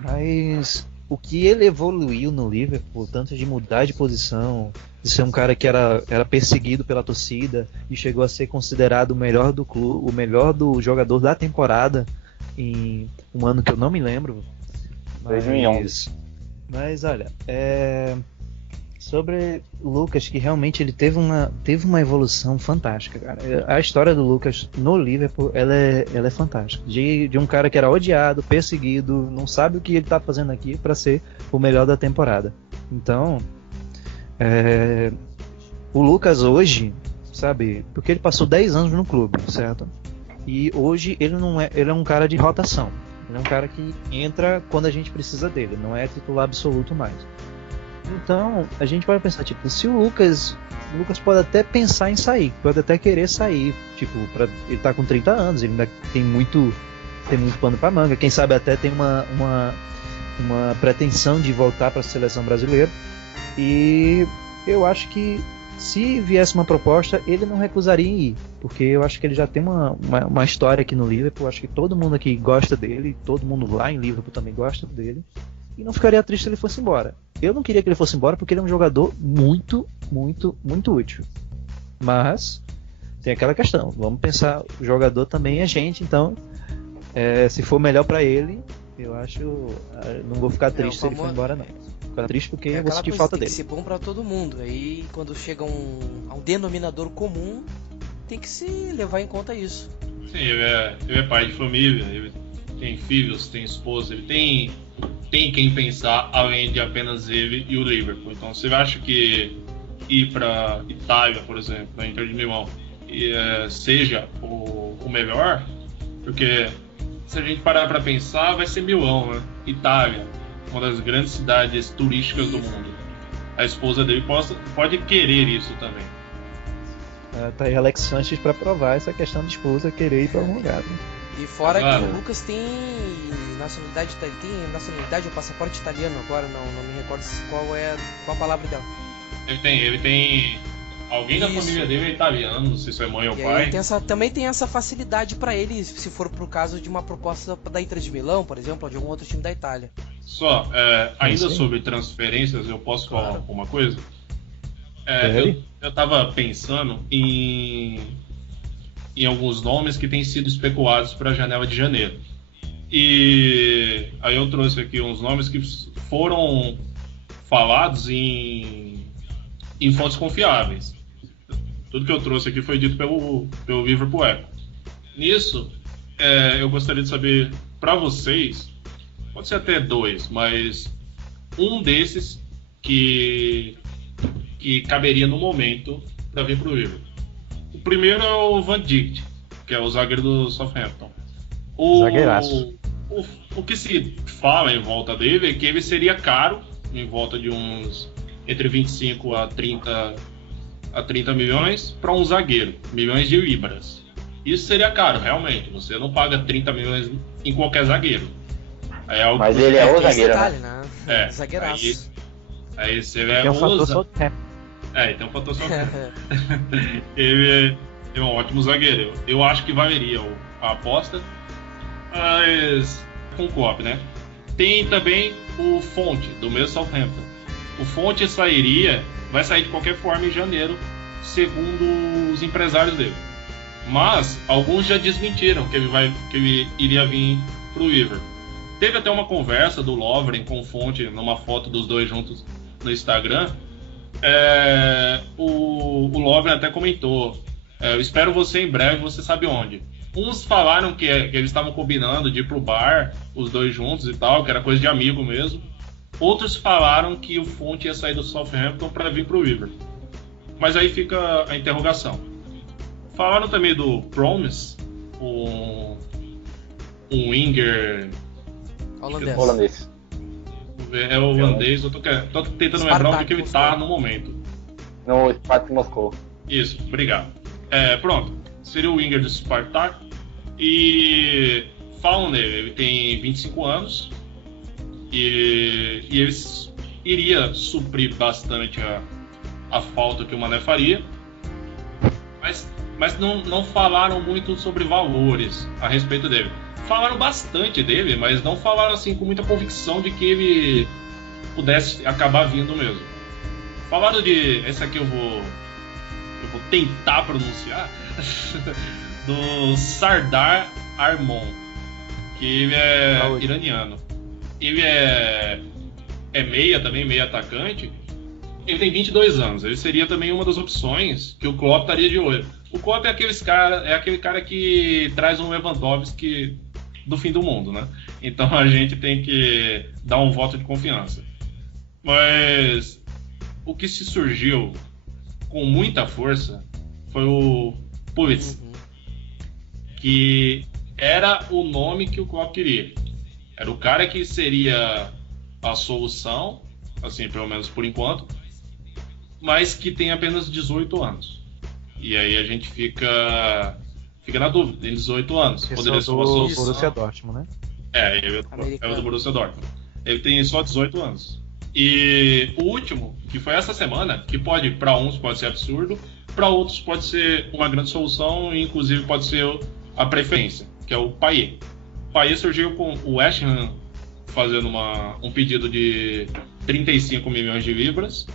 mas o que ele evoluiu no Liverpool, tanto de mudar de posição, de ser um cara que era perseguido pela torcida e chegou a ser considerado o melhor do clube, o melhor do jogador da temporada em um ano que eu não me lembro. 2011. Mas olha, sobre o Lucas, que realmente ele teve uma evolução fantástica, cara. A história do Lucas no Liverpool, ela é fantástica. De um cara que era odiado, perseguido, não sabe o que ele tá fazendo aqui para ser o melhor da temporada. Então, o Lucas hoje, sabe, porque ele passou 10 anos no clube, certo? E hoje ele é um cara de rotação. Ele é um cara que entra quando a gente precisa dele, não é titular absoluto mais. Então, a gente pode pensar, tipo, se o Lucas pode até pensar em sair, pode até querer sair, tipo, ele tá com 30 anos, ele ainda tem muito pano pra manga, quem sabe até tem uma pretensão de voltar para a seleção brasileira. E eu acho que se viesse uma proposta, ele não recusaria em ir, porque eu acho que ele já tem uma história aqui no Liverpool, acho que todo mundo aqui gosta dele, todo mundo lá em Liverpool também gosta dele, e não ficaria triste se ele fosse embora. Eu não queria que ele fosse embora porque ele é um jogador muito, muito, muito útil. Mas tem aquela questão, vamos pensar, o jogador também é gente, então se for melhor pra ele, eu acho, não vou ficar triste se ele for embora não. Vou ficar triste porque eu vou sentir falta dele. Tem que ser bom pra todo mundo, aí quando chega a um denominador comum, tem que se levar em conta isso. Sim, ele é pai de família, ele tem filhos, tem esposa, ele tem quem pensar além de apenas ele e o Liverpool. Então, você acha que ir para Itália, por exemplo, na Inter de Milão, seja o melhor? Porque se a gente parar para pensar, vai ser Milão, né? Itália, uma das grandes cidades turísticas do mundo. A esposa dele pode querer isso também. Tá aí Alex Sanches para provar essa questão de esposa querer ir para algum lugar. Né? E fora que o Lucas tem nacionalidade ou passaporte italiano agora, não me recordo qual a palavra dela. Ele tem Alguém da família dele é italiano, não sei se é mãe ou pai. Também tem essa facilidade para ele, se for pro caso de uma proposta da Inter de Milão, por exemplo, ou de algum outro time da Itália. Só, ainda sobre transferências, eu posso falar alguma coisa? Eu tava pensando em alguns nomes que têm sido especulados para a janela de janeiro. E aí eu trouxe aqui uns nomes que foram falados em fontes confiáveis. Tudo que eu trouxe aqui foi dito pelo Liverpool Echo. Nisso, eu gostaria de saber para vocês, pode ser até 2, mas um desses que caberia no momento para vir para o Liverpool. O primeiro é o Van Dijk, que é o zagueiro do Southampton. Zagueiraço. O que se fala em volta dele é que ele seria caro, em volta de uns entre 25 a 30 milhões para um zagueiro, milhões de libras. Isso seria caro, realmente. Você não paga 30 milhões em qualquer zagueiro. Mas ele é o zagueiro, detalhe, né? Zagueiraço. Aí você vai tem um fator Southampton. Tem um fator Southampton. Ele é um ótimo zagueiro. Eu acho que valeria a aposta. Mas com o Klopp, né? Tem também o Fonte, do mesmo Southampton. O Fonte vai sair de qualquer forma em janeiro, segundo os empresários dele. Mas alguns já desmentiram que ele iria vir para o Liverpool. Teve até uma conversa do Lovren com o Fonte numa foto dos dois juntos no Instagram. O Lovren até comentou: eu espero você em breve, você sabe onde. Uns falaram que eles estavam combinando de ir pro bar, os dois juntos e tal, que era coisa de amigo mesmo. Outros falaram que o Fonte ia sair do Southampton para vir pro Liverpool. Mas aí fica a interrogação. Falaram também do Promise, um winger holandês. É o holandês, eu tô tentando lembrar onde que ele tá no momento. No Spartak Moscou. Isso, obrigado. Pronto, seria o winger do Spartak. E falam nele, ele tem 25 anos e ele iria suprir bastante a falta que o Mané faria, mas não falaram muito sobre valores a respeito dele. Falaram bastante dele, mas não falaram assim com muita convicção de que ele pudesse acabar vindo mesmo. Falaram esse aqui eu vou tentar pronunciar, do Sardar Armon, que ele é iraniano. Ele é meia também, meia atacante. Ele tem 22 anos, ele seria também uma das opções que o Klopp estaria de olho. O Klopp é aquele cara que traz um Lewandowski do fim do mundo, né? Então a gente tem que dar um voto de confiança. Mas o que se surgiu com muita força foi o Pulisic, que era o nome que o Klopp queria. Era o cara que seria a solução, assim, pelo menos por enquanto, mas que tem apenas 18 anos. E aí a gente fica na dúvida, tem 18 anos. Poderia ser uma solução. Borussia Dortmund, né? Ele é o do Borussia Dortmund. Ele tem só 18 anos. E o último, que foi essa semana, que para uns pode ser absurdo, para outros pode ser uma grande solução e inclusive pode ser a preferência, que é o Payet. O Payet surgiu com o West Ham fazendo um pedido de 35 milhões de libras.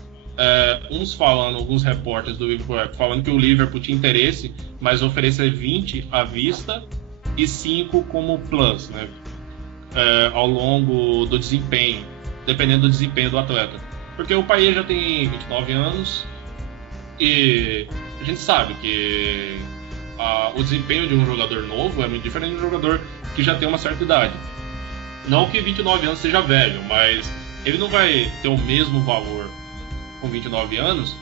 Alguns repórteres do Liverpool falando que o Liverpool tinha interesse, mas oferecer 20 à vista e 5 como plus, né? Ao longo do desempenho, dependendo do desempenho do atleta. Porque o Payet já tem 29 anos e a gente sabe que o desempenho de um jogador novo é muito diferente de um jogador que já tem uma certa idade. Não que 29 anos seja velho, mas ele não vai ter o mesmo valor com 29 anos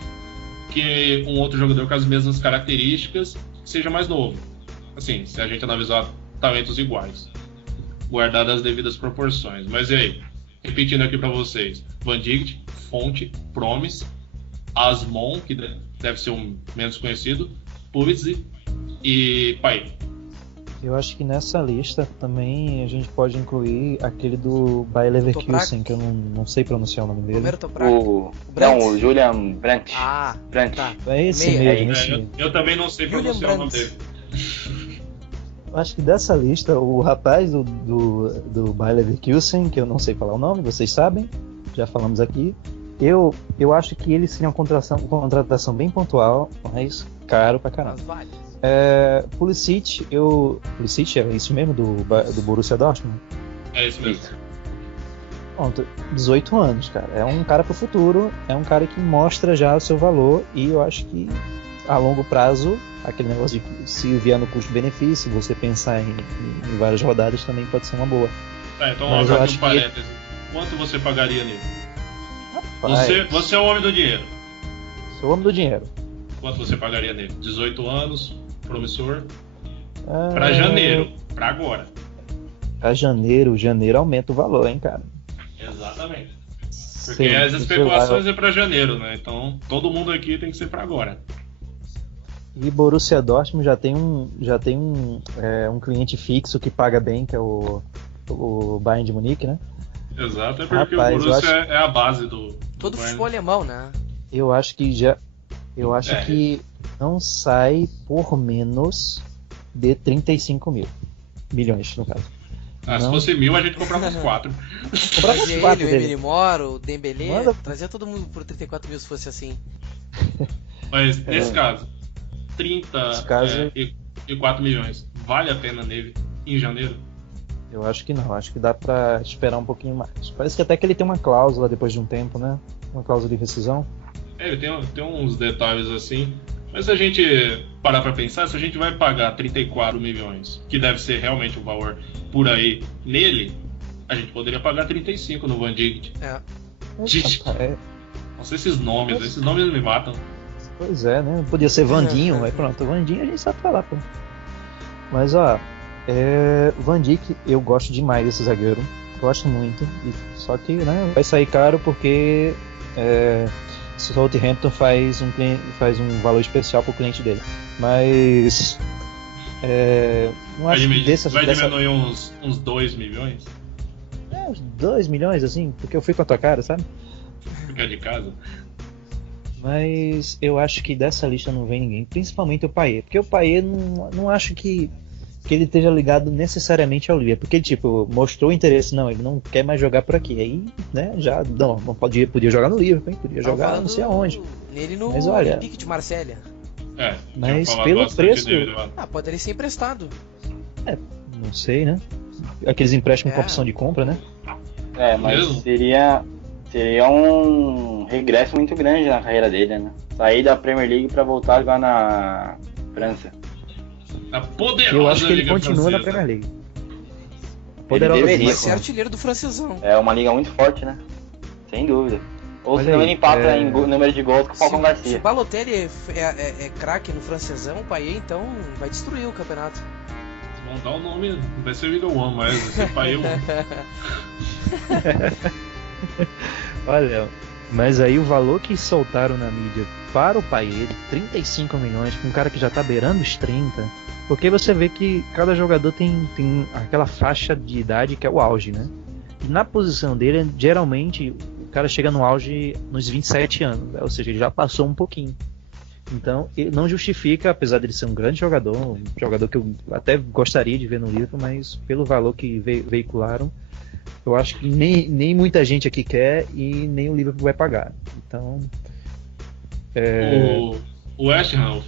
que um outro jogador com as mesmas características seja mais novo. Assim, se a gente analisar talentos iguais, guardadas as devidas proporções. Mas e aí? Repetindo aqui para vocês: Van Dijk, Fonte, Promise, Asmon, que deve ser um menos conhecido, Pulisic e Payet. Eu acho que nessa lista também a gente pode incluir aquele do Bayer Leverkusen, que eu não sei pronunciar o nome dele. O Julian Brandt. Brandt. Tá. É esse mesmo. Esse mesmo. Eu também não sei pronunciar o nome dele. Acho que dessa lista, o rapaz do Bayer Leverkusen, que eu não sei falar o nome, vocês sabem, já falamos aqui. Eu acho que ele seria uma contratação bem pontual, mas caro pra caramba. Pulisic é isso mesmo, do Borussia Dortmund? É isso mesmo. Pronto, 18 anos, cara. É um cara pro futuro, é um cara que mostra já o seu valor, e eu acho que a longo prazo, aquele negócio de se vier no custo-benefício, você pensar em várias rodadas também pode ser uma boa. Então agora aqui um parêntese. Quanto você pagaria nele? Você é o homem do dinheiro. Sou o homem do dinheiro. Quanto você pagaria nele? 18 anos, promissor. Pra janeiro, pra agora. Pra janeiro aumenta o valor, hein, cara? Exatamente. Porque as especulações é pra janeiro, né? Então todo mundo aqui tem que ser pra agora. E Borussia Dortmund já tem um cliente fixo que paga bem, que é o Bayern de Munique, né? Exato, é porque o Borussia é a base do todo futebol alemão, né? Eu acho que que não sai por menos de 35 milhões, no caso. Se fosse 1.000, a gente comprava uns 4. Comprava uns 4 o Emery Moro, o Dembélé, trazia todo mundo por 34 mil se fosse assim. Mas nesse caso, 34 milhões, vale a pena nele em janeiro? Eu acho que não, acho que dá pra esperar um pouquinho mais. Parece que até que ele tem uma cláusula depois de um tempo, né? Uma cláusula de rescisão. Ele tem uns detalhes assim. Mas se a gente parar pra pensar, se a gente vai pagar 34 milhões, que deve ser realmente o valor por aí nele, a gente poderia pagar 35 no Van Dijk. Nossa, esses nomes me matam. Pois é, né? Podia ser Vandinho, aí pronto, Vandinho a gente sabe falar, pô. Mas Van Dijk, eu gosto demais desse zagueiro, gosto muito, só que, né, vai sair caro porque Southampton faz um valor especial pro cliente dele, mas não acho que vai diminuir uns 2 milhões? Uns 2 milhões, assim, porque eu fui com a tua cara, sabe? Ficar de casa. Mas eu acho que dessa lista não vem ninguém, principalmente o Payet, porque o Payet não acho que ele esteja ligado necessariamente ao Liverpool, porque tipo, mostrou interesse, não, ele não quer mais jogar por aqui, aí, né, já, não podia jogar no Liverpool, hein? Podia jogar não sei aonde. Nele no mas olha, Olympique de Marselha. Mas pelo preço, poderia ser emprestado. Não sei, né, aqueles empréstimos com opção de compra, né. Mas seria um regresso muito grande na carreira dele, né, sair da Premier League pra voltar a jogar na França. A poderosa eu acho que ele Liga continua francesa. na Premier League. Poderosa. Ele vai ser artilheiro do francesão. É uma liga muito forte, né? Sem dúvida. Ou se não, ele empata em número de gols com o Falcão Garcia. Se o Balotelli é craque no francesão, o Payet então vai destruir o campeonato. Vão dar o nome, não vai ser Liga One, mas vai ser Payet 1. Olha, mas aí o valor que soltaram na mídia para o Payet, 35 milhões, com um cara que já tá beirando os 30, porque você vê que cada jogador tem aquela faixa de idade que é o auge, né? E na posição dele, geralmente, o cara chega no auge nos 27 anos, né? Ou seja, ele já passou um pouquinho. Então, ele não justifica, apesar dele ser um grande jogador, um jogador que eu até gostaria de ver no Liverpool, mas pelo valor que veicularam, eu acho que nem muita gente aqui quer e nem o Liverpool vai pagar. Então... O West Ham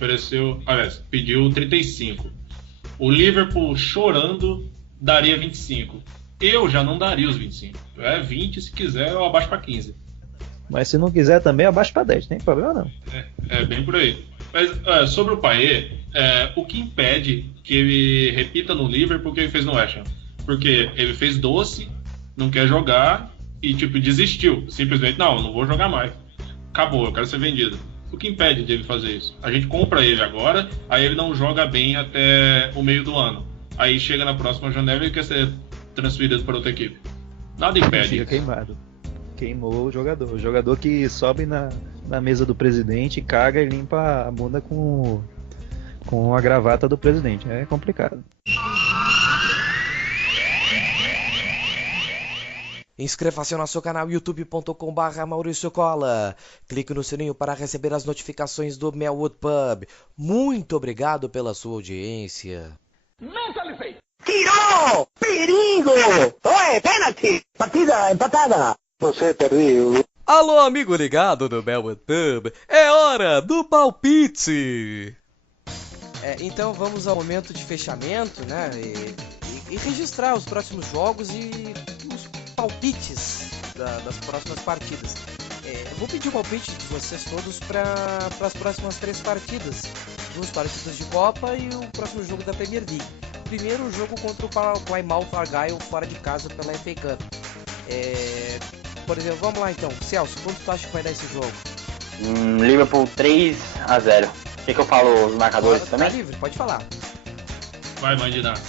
pediu 35. O Liverpool, chorando, daria 25. Eu já não daria os 25. 20, se quiser, eu abaixo pra 15. Mas se não quiser também, abaixo pra 10, não tem problema não. É bem por aí. Mas sobre o Payet, o que impede que ele repita no Liverpool o que ele fez no West Ham? Porque ele fez doce, não quer jogar e desistiu. Simplesmente, não, eu não vou jogar mais. Acabou, eu quero ser vendido. O que impede de ele fazer isso? A gente compra ele agora, aí ele não joga bem até o meio do ano. Aí chega na próxima janela e ele quer ser transferido para outra equipe. Nada impede. Fica queimado. Queimou o jogador. O jogador que sobe na mesa do presidente, caga e limpa a bunda com a gravata do presidente. É complicado. Inscreva-se no nosso canal youtube.com/Maurício Cola. Clique no sininho para receber as notificações do Melwood Pub. Muito obrigado pela sua audiência. ¡Tiró! ¡Perigo! ¡Oye, penalty! Partida empatada. Você perdeu. Alô, amigo ligado no Melwood Pub. É hora do palpite. Então vamos ao momento de fechamento, né? E registrar os próximos jogos e os palpites das próximas partidas. Vou pedir o palpite de vocês todos para as próximas 3 partidas. 2 partidas de Copa e o próximo jogo da Premier League. Primeiro o jogo contra o Plymouth Argyle fora de casa pela FA Cup. Por exemplo, vamos lá então. Celso, quanto tu acha que vai dar esse jogo? Liverpool 3-0. O que eu falo os marcadores também? Tá livre, pode falar. Vai, Mandinar.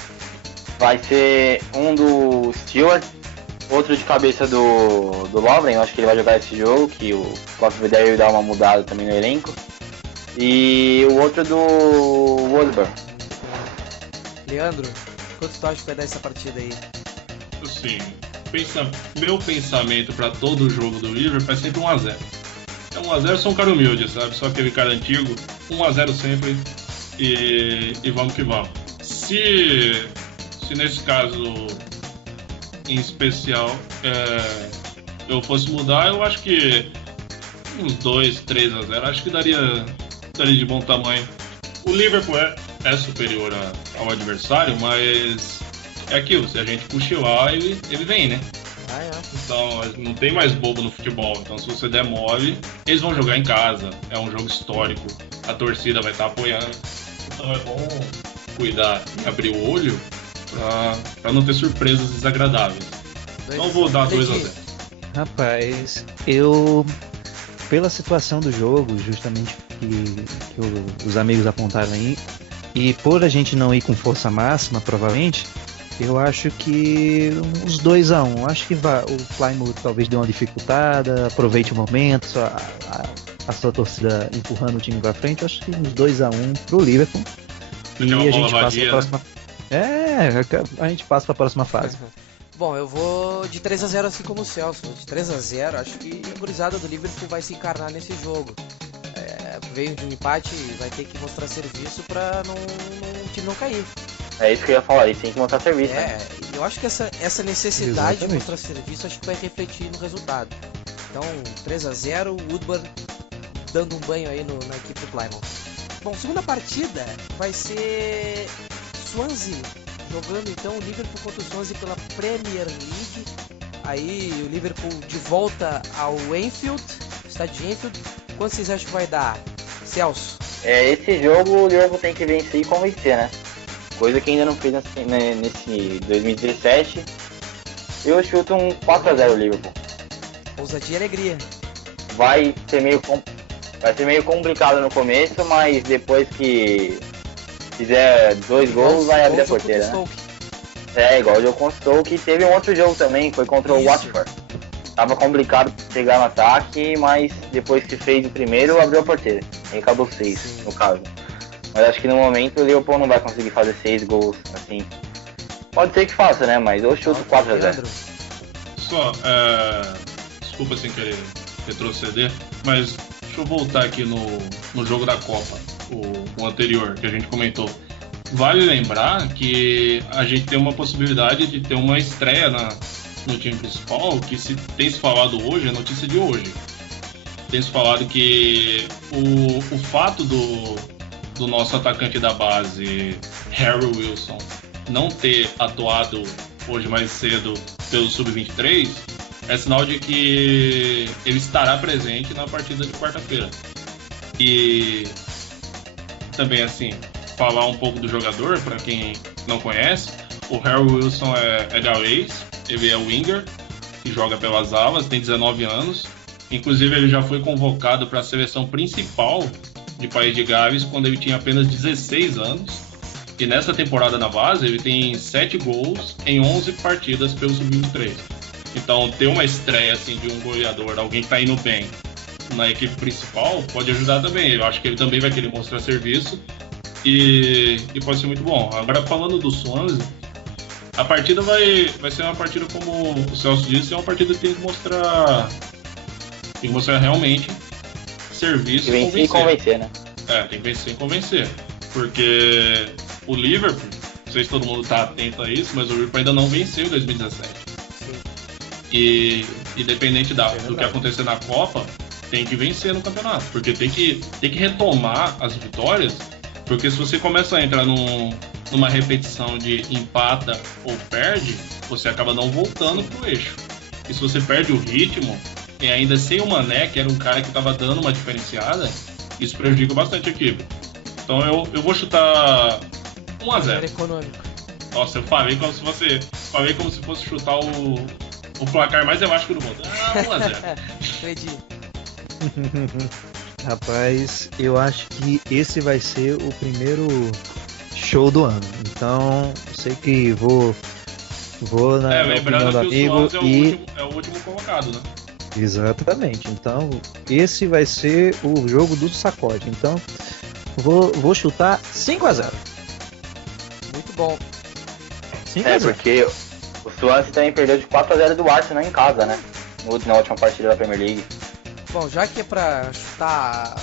Vai ser um do Stewart, outro de cabeça do Lovren, eu acho que ele vai jogar esse jogo, que o Klopp deve dar uma mudada também no elenco. E o outro do Wolfsburg. Leandro, quanto tu acha que vai dar essa partida aí? Assim, meu pensamento para todo o jogo do Liverpool é sempre 1-0. 1-0 eu sou um cara humilde, sabe? Só aquele cara antigo, 1-0 sempre e vamos que vamos. Se nesse caso em especial eu fosse mudar, eu acho que uns 2-3-0, acho que daria de bom tamanho. O Liverpool é superior ao adversário, mas é aquilo, se a gente cochilar, ele vem, né? Então não tem mais bobo no futebol, então se você der mole, eles vão jogar em casa, é um jogo histórico, a torcida vai estar apoiando, então é bom cuidar e abrir o olho pra não ter surpresas desagradáveis. Então vou dar 2-0. Rapaz, pela situação do jogo, justamente que os amigos apontaram aí, e por a gente não ir com força máxima, provavelmente, eu acho que uns 2-1. Acho que o Plymouth talvez dê uma dificultada, aproveite o momento, a sua torcida empurrando o time pra frente. Eu acho que uns 2-1 pro Liverpool. E a gente passa pra próxima. A gente passa pra próxima fase. Bom, eu vou de 3-0 assim como o Celso. De 3-0, acho que a gurizada do Liverpool vai se encarnar nesse jogo. Veio de um empate e vai ter que mostrar serviço pra o time não cair. É isso que eu ia falar, eles têm que mostrar serviço. Eu acho que essa necessidade de mostrar serviço acho que vai refletir no resultado. Então, 3-0, o Woodburn dando um banho aí na equipe do Plymouth. Bom, segunda partida vai ser Swansea jogando então o Liverpool contra o Swansea pela Premier League. Aí o Liverpool de volta ao Anfield, estádio de Anfield. Quanto vocês acham que vai dar, Celso? Esse jogo o Liverpool tem que vencer e convencer, né? Coisa que ainda não fez nesse 2017. Eu chuto um 4-0 Liverpool. Ousadia e alegria. Vai ser meio complicado no começo, mas depois que fizer 2 gols, vai abrir a porteira, né? Igual o jogo contra o Stoke. Teve um outro jogo também, foi contra o Watford. Tava complicado pegar no ataque, mas depois que fez o primeiro, abriu a porteira. E acabou 6, no caso. Mas acho que no momento o Liverpool não vai conseguir fazer 6 gols, assim. Pode ser que faça, né? Mas eu chuto 4-0. Só, desculpa sem querer retroceder, mas deixa eu voltar aqui no jogo da Copa, o anterior, que a gente comentou. Vale lembrar que a gente tem uma possibilidade de ter uma estreia no time principal, que tem se falado hoje, é notícia de hoje. Tem se falado que o fato do nosso atacante da base, Harry Wilson, não ter atuado hoje mais cedo pelo Sub-23 é sinal de que ele estará presente na partida de quarta-feira. E também, assim, falar um pouco do jogador, para quem não conhece, o Harry Wilson é galês, ele é winger, que joga pelas alas, tem 19 anos. Inclusive, ele já foi convocado para a seleção principal de País de Gales quando ele tinha apenas 16 anos. E nessa temporada na base, ele tem 7 gols em 11 partidas pelo Sub-23. Então, ter uma estreia assim, de um goleador, alguém que está indo bem na equipe principal, pode ajudar também. Eu acho que ele também vai querer mostrar serviço e pode ser muito bom. Agora, falando do Swansea, A partida vai ser uma partida, como o Celso disse, é uma partida que tem que mostrar realmente serviço e vencer e convencer, né? Tem que vencer e convencer. Porque o Liverpool, não sei se todo mundo tá atento a isso, mas o Liverpool ainda não venceu em 2017. Sim. E independente do que acontecer na Copa, tem que vencer no campeonato. Porque tem que retomar as vitórias, porque se você começa a entrar numa repetição de empata ou perde, você acaba não voltando pro eixo. E se você perde o ritmo, e ainda sem o Mané, que era um cara que estava dando uma diferenciada, isso prejudica bastante a equipe. Então eu vou chutar 1-0. Econômico. Nossa, eu falei como se fosse chutar o placar mais elástico do mundo. 1-0. Acredito. Rapaz, eu acho que esse vai ser o primeiro show do ano. Então, sei que vou na opinião do amigo é o último colocado, né? Exatamente. Então, esse vai ser o jogo do sacode. Então, vou chutar 5-0. Muito bom. 5-0. Porque o Swansea também perdeu de 4-0 do Arsenal em casa, né? Na última partida da Premier League. Bom, já que é pra chutar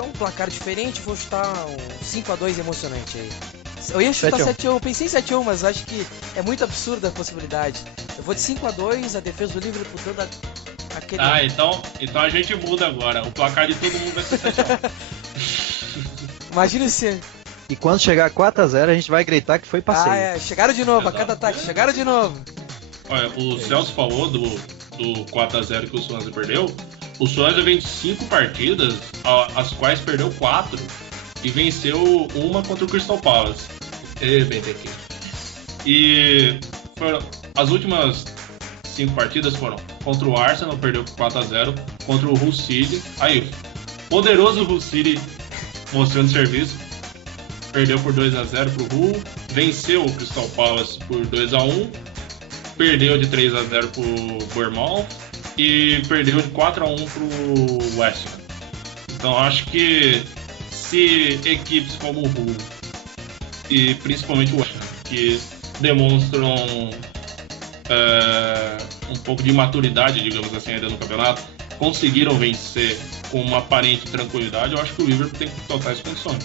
um placar diferente, vou chutar um 5-2 emocionante aí. Eu ia chutar 7-1, eu pensei em 7-1, mas acho que é muito absurda a possibilidade. Eu vou de 5-2, a defesa do Liverpool toda aquele... Então a gente muda agora. O placar de todo mundo vai ser 7-1. Imagina se... E quando chegar a 4-0, a gente vai gritar que foi passeio. Chegaram de novo, a cada ataque, chegaram de novo. Olha, o Celso falou do 4-0 que o Swansea perdeu. O Swansea vem de 5 partidas, as quais perdeu 4 e venceu uma contra o Crystal Palace. E as últimas 5 partidas foram contra o Arsenal, perdeu por 4-0, contra o Hull City, aí, poderoso Hull City mostrando serviço, perdeu por 2-0 pro Hull, venceu o Crystal Palace por 2-1, perdeu de 3-0 pro Bournemouth e perdeu de 4-1 pro West Ham. Então acho que se equipes como o Hull e principalmente o West Ham, que demonstram um pouco de maturidade, digamos assim, ainda no campeonato, conseguiram vencer com uma aparente tranquilidade, eu acho que o Liverpool tem totais condições.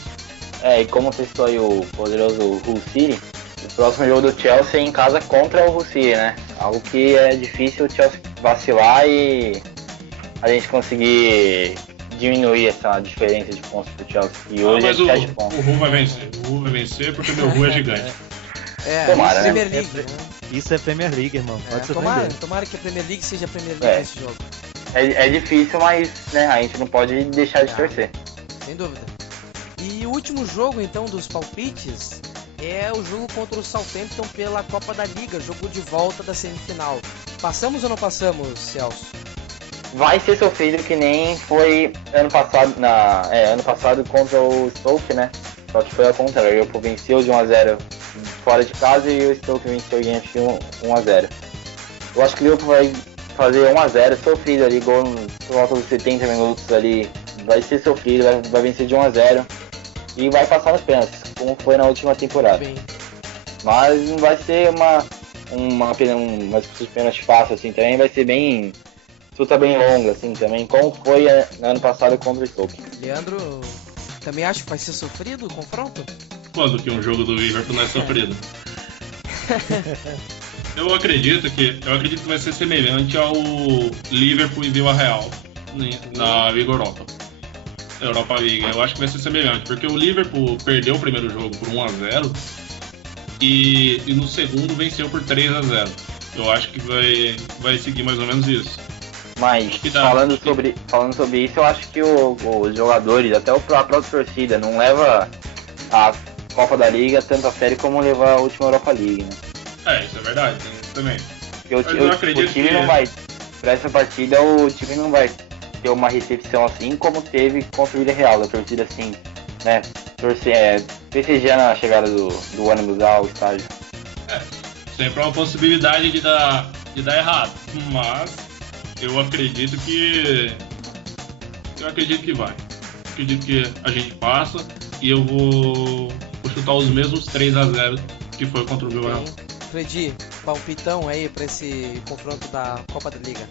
E como você citou aí o poderoso Hull City, o próximo jogo do Chelsea é em casa contra o Hull City, né? Algo que é difícil o Chelsea vacilar e a gente conseguir diminuir essa diferença de pontos pro Chelsea. E hoje mas é 7 pontos. O Hull vai vencer. O Hull vai vencer porque o meu Hull é gigante. Tomara, Premier né? League, né? Isso é Premier League, irmão. Pode surpreender. Tomara que a Premier League seja a Premier League nesse jogo. É difícil, mas né, a gente não pode deixar de torcer. Sem dúvida. E o último jogo, então, dos palpites é o jogo contra o Southampton pela Copa da Liga, jogo de volta da semifinal. Passamos ou não passamos, Celso? Vai ser sofrido que nem foi ano passado contra o Stoke, né? Só que foi ao contrário, o Liverpool venceu de 1-0 fora de casa e o Stoke venceu de 1-0. Eu acho que o Liverpool vai fazer 1-0 sofrido ali, gol por volta dos 70 minutos ali, vai ser sofrido, vai vencer de 1-0 e vai passar nos pênaltis, como foi na última temporada. Bem. Mas não vai ser uma disputa de pênalti fácil assim também, vai ser bem disputa bem longa assim também, como foi no ano passado contra o Stoke. Leandro, também acho que vai ser sofrido o confronto? Quando que um jogo do Liverpool não é sofrido? Eu acredito que vai ser semelhante ao Liverpool e Villarreal na Liga Europa League. Eu acho que vai ser semelhante, porque o Liverpool perdeu o primeiro jogo por 1-0 e no segundo venceu por 3-0. Eu acho que vai seguir mais ou menos isso. Mas falando sobre isso, eu acho que os jogadores, até a própria torcida, não leva a Copa da Liga tanto a sério como levar a última Europa League, né? Isso é verdade, tem isso também. O time não vai, pra essa partida, o time não vai ter uma recepção assim como teve contra o Villarreal, a torcida assim, né? Festejando a chegada do ônibus ao estádio. Sempre uma possibilidade de dar errado, mas eu acredito que vai. Acredito que a gente passa e eu vou chutar os mesmos 3-0 que foi contra o Villarreal. Freddy, palpitão aí pra esse confronto da Copa da Liga.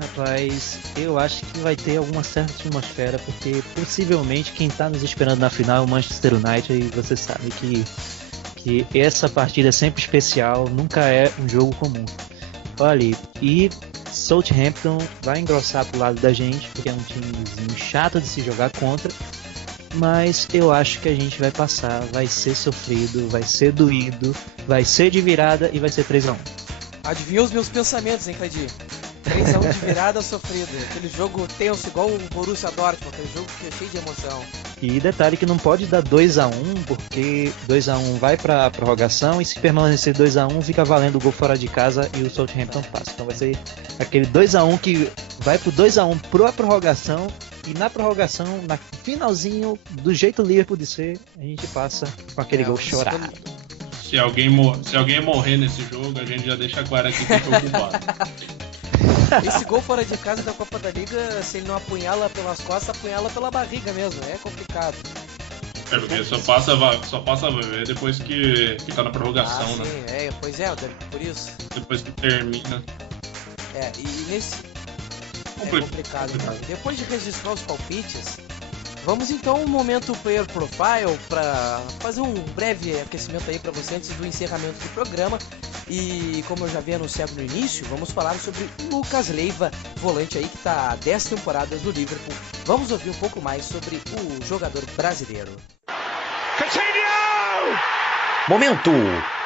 Rapaz, eu acho que vai ter alguma certa atmosfera, porque possivelmente quem tá nos esperando na final é o Manchester United, e você sabe que essa partida é sempre especial, nunca é um jogo comum. Olha, e Southampton vai engrossar pro lado da gente, porque é um timezinho chato de se jogar contra, mas eu acho que a gente vai passar, vai ser sofrido, vai ser doído, vai ser de virada e vai ser 3-1. Adivinhou os meus pensamentos, hein, Freddy? 3-1 de virada sofrida. Aquele jogo tenso, igual o Borussia Dortmund, aquele jogo que é cheio de emoção. E detalhe que não pode dar 2-1, porque 2-1 vai pra prorrogação, e se permanecer 2-1 fica valendo o gol fora de casa e o Southampton passa. Então vai ser aquele 2-1 que vai pro 2-1 pra prorrogação, e na prorrogação, na finalzinho, do jeito Liverpool de ser, a gente passa com aquele gol chorado. Se alguém morrer nesse jogo, a gente já deixa claro aqui quem foi o culpado. Esse gol fora de casa da Copa da Liga, se ele não apunhala pelas costas, apunhala pela barriga mesmo, é complicado. É, porque só passa a ver depois que tá na prorrogação, sim, né? Pois é, por isso. Depois que termina. E nesse... É complicado. Depois de registrar os palpites, vamos então ao momento Player Profile para fazer um breve aquecimento aí para você antes do encerramento do programa. E como eu já havia anunciado no início, vamos falar sobre Lucas Leiva, volante aí que está há 10 temporadas no Liverpool. Vamos ouvir um pouco mais sobre o jogador brasileiro. Coutinho! Momento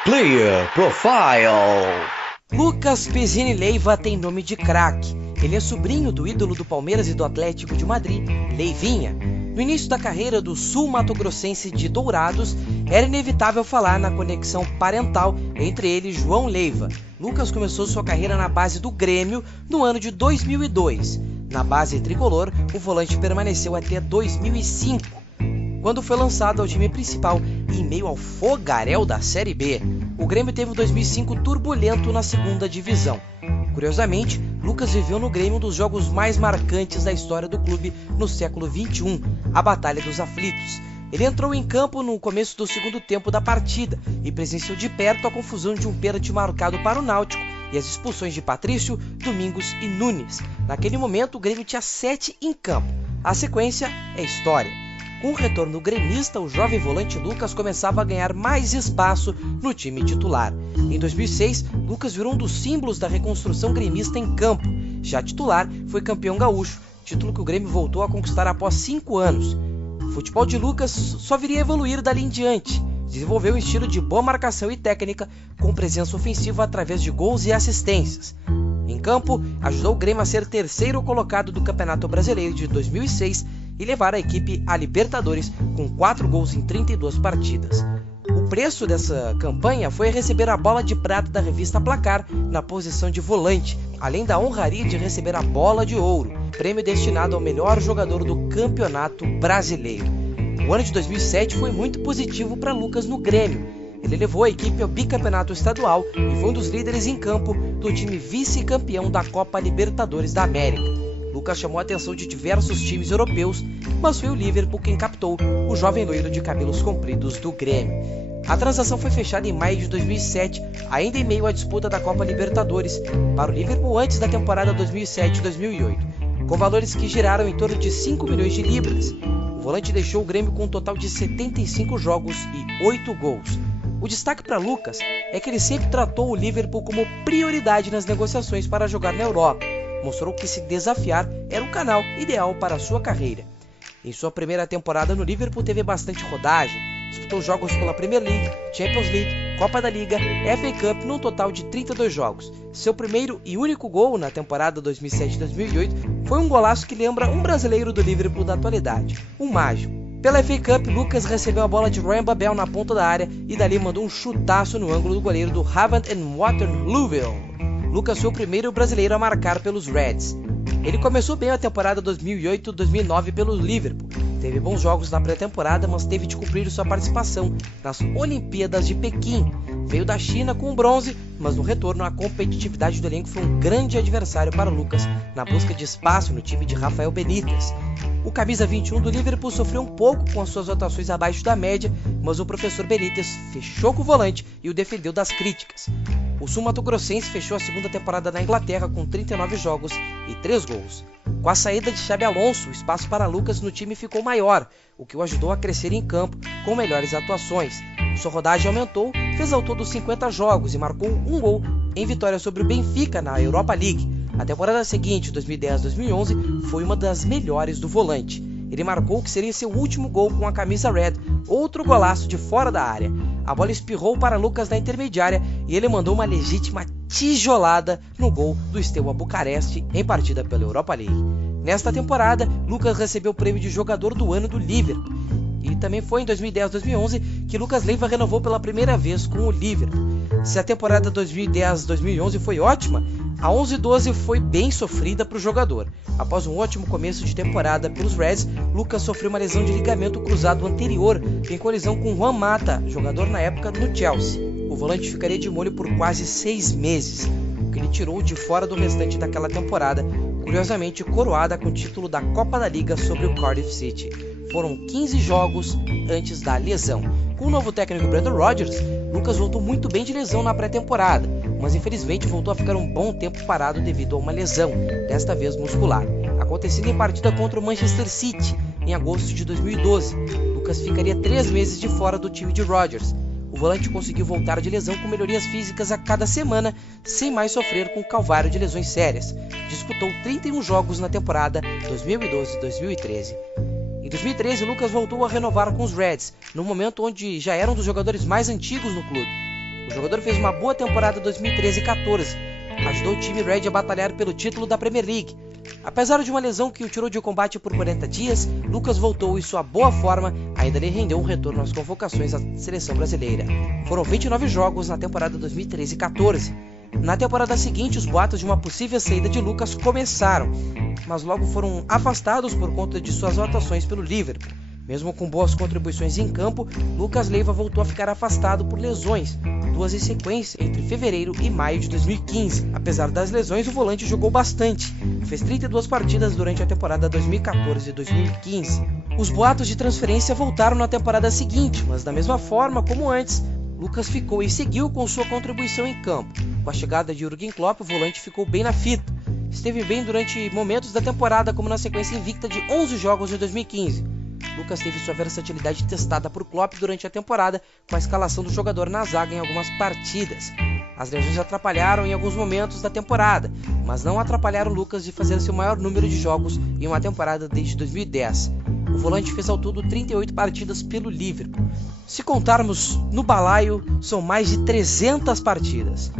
Player Profile. Lucas Pezzini Leiva tem nome de craque. Ele é sobrinho do ídolo do Palmeiras e do Atlético de Madrid, Leivinha. No início da carreira do sul-mato-grossense de Dourados, era inevitável falar na conexão parental entre ele e João Leiva. Lucas começou sua carreira na base do Grêmio no ano de 2002. Na base tricolor, o volante permaneceu até 2005, quando foi lançado ao time principal em meio ao fogaréu da Série B. O Grêmio teve um 2005 turbulento na segunda divisão. Curiosamente, Lucas viveu no Grêmio um dos jogos mais marcantes da história do clube no século XXI, a Batalha dos Aflitos. Ele entrou em campo no começo do segundo tempo da partida e presenciou de perto a confusão de um pênalti marcado para o Náutico e as expulsões de Patrício, Domingos e Nunes. Naquele momento, o Grêmio tinha 7 em campo. A sequência é história. Com o retorno gremista, o jovem volante Lucas começava a ganhar mais espaço no time titular. Em 2006, Lucas virou um dos símbolos da reconstrução gremista em campo. Já titular, foi campeão gaúcho, título que o Grêmio voltou a conquistar após 5 anos. O futebol de Lucas só viria a evoluir dali em diante. Desenvolveu um estilo de boa marcação e técnica, com presença ofensiva através de gols e assistências. Em campo, ajudou o Grêmio a ser terceiro colocado do Campeonato Brasileiro de 2006 e levar a equipe à Libertadores com 4 gols em 32 partidas. O preço dessa campanha foi receber a bola de prata da revista Placar na posição de volante, além da honraria de receber a bola de ouro, prêmio destinado ao melhor jogador do Campeonato Brasileiro. O ano de 2007 foi muito positivo para Lucas no Grêmio. Ele levou a equipe ao bicampeonato estadual e foi um dos líderes em campo do time vice-campeão da Copa Libertadores da América. Lucas chamou a atenção de diversos times europeus, mas foi o Liverpool quem captou o jovem loiro de cabelos compridos do Grêmio. A transação foi fechada em maio de 2007, ainda em meio à disputa da Copa Libertadores, para o Liverpool antes da temporada 2007-2008, com valores que giraram em torno de 5 milhões de libras. O volante deixou o Grêmio com um total de 75 jogos e 8 gols. O destaque para Lucas é que ele sempre tratou o Liverpool como prioridade nas negociações para jogar na Europa. Mostrou que se desafiar era o canal ideal para a sua carreira. Em sua primeira temporada no Liverpool teve bastante rodagem, disputou jogos pela Premier League, Champions League, Copa da Liga, FA Cup num total de 32 jogos. Seu primeiro e único gol na temporada 2007-2008 foi um golaço que lembra um brasileiro do Liverpool da atualidade, um mágico. Pela FA Cup, Lucas recebeu a bola de Ryan Babel na ponta da área e dali mandou um chutaço no ângulo do goleiro do Havant & Waterlooville. Lucas foi o primeiro brasileiro a marcar pelos Reds. Ele começou bem a temporada 2008-2009 pelo Liverpool. Teve bons jogos na pré-temporada, mas teve de cumprir sua participação nas Olimpíadas de Pequim. Veio da China com o bronze, mas no retorno a competitividade do elenco foi um grande adversário para Lucas na busca de espaço no time de Rafael Benítez. O camisa 21 do Liverpool sofreu um pouco com as suas atuações abaixo da média, mas o professor Benítez fechou com o volante e o defendeu das críticas. O sul-mato-grossense fechou a segunda temporada na Inglaterra com 39 jogos e 3 gols. Com a saída de Xabi Alonso, o espaço para Lucas no time ficou maior, o que o ajudou a crescer em campo com melhores atuações. Sua rodagem aumentou, fez ao todo 50 jogos e marcou 1 gol em vitória sobre o Benfica na Europa League. A temporada seguinte, 2010-2011, foi uma das melhores do volante. Ele marcou o que seria seu último gol com a camisa red, outro golaço de fora da área. A bola espirrou para Lucas na intermediária e ele mandou uma legítima tijolada no gol do Steaua Bucareste em partida pela Europa League. Nesta temporada, Lucas recebeu o prêmio de jogador do ano do Liverpool. E também foi em 2010-2011 que Lucas Leiva renovou pela primeira vez com o Liverpool. Se a temporada 2010-2011 foi ótima, a 11-12 foi bem sofrida para o jogador. Após um ótimo começo de temporada pelos Reds, Lucas sofreu uma lesão de ligamento cruzado anterior em colisão com Juan Mata, jogador na época no Chelsea. O volante ficaria de molho por quase 6 meses, o que ele tirou de fora do restante daquela temporada, curiosamente coroada com o título da Copa da Liga sobre o Cardiff City. Foram 15 jogos antes da lesão. Com o novo técnico Brendan Rodgers, Lucas voltou muito bem de lesão na pré-temporada, mas infelizmente voltou a ficar um bom tempo parado devido a uma lesão, desta vez muscular, acontecendo em partida contra o Manchester City, em agosto de 2012. Lucas ficaria 3 meses de fora do time de Rodgers. O volante conseguiu voltar de lesão com melhorias físicas a cada semana, sem mais sofrer com o calvário de lesões sérias. Disputou 31 jogos na temporada 2012-2013. Em 2013, Lucas voltou a renovar com os Reds, no momento onde já era um dos jogadores mais antigos no clube. O jogador fez uma boa temporada 2013-14, ajudou o time Red a batalhar pelo título da Premier League. Apesar de uma lesão que o tirou de combate por 40 dias, Lucas voltou e sua boa forma ainda lhe rendeu um retorno às convocações à seleção brasileira. Foram 29 jogos na temporada 2013-14. Na temporada seguinte, os boatos de uma possível saída de Lucas começaram, mas logo foram afastados por conta de suas atuações pelo Liverpool. Mesmo com boas contribuições em campo, Lucas Leiva voltou a ficar afastado por lesões, 2 em sequência entre fevereiro e maio de 2015. Apesar das lesões, o volante jogou bastante, fez 32 partidas durante a temporada 2014 e 2015. Os boatos de transferência voltaram na temporada seguinte, mas da mesma forma como antes, Lucas ficou e seguiu com sua contribuição em campo. Com a chegada de Jürgen Klopp, o volante ficou bem na fita. Esteve bem durante momentos da temporada, como na sequência invicta de 11 jogos em 2015. Lucas teve sua versatilidade testada por Klopp durante a temporada, com a escalação do jogador na zaga em algumas partidas. As lesões atrapalharam em alguns momentos da temporada, mas não atrapalharam Lucas de fazer seu maior número de jogos em uma temporada desde 2010. O volante fez ao todo 38 partidas pelo Liverpool. Se contarmos no balaio, são mais de 300 partidas.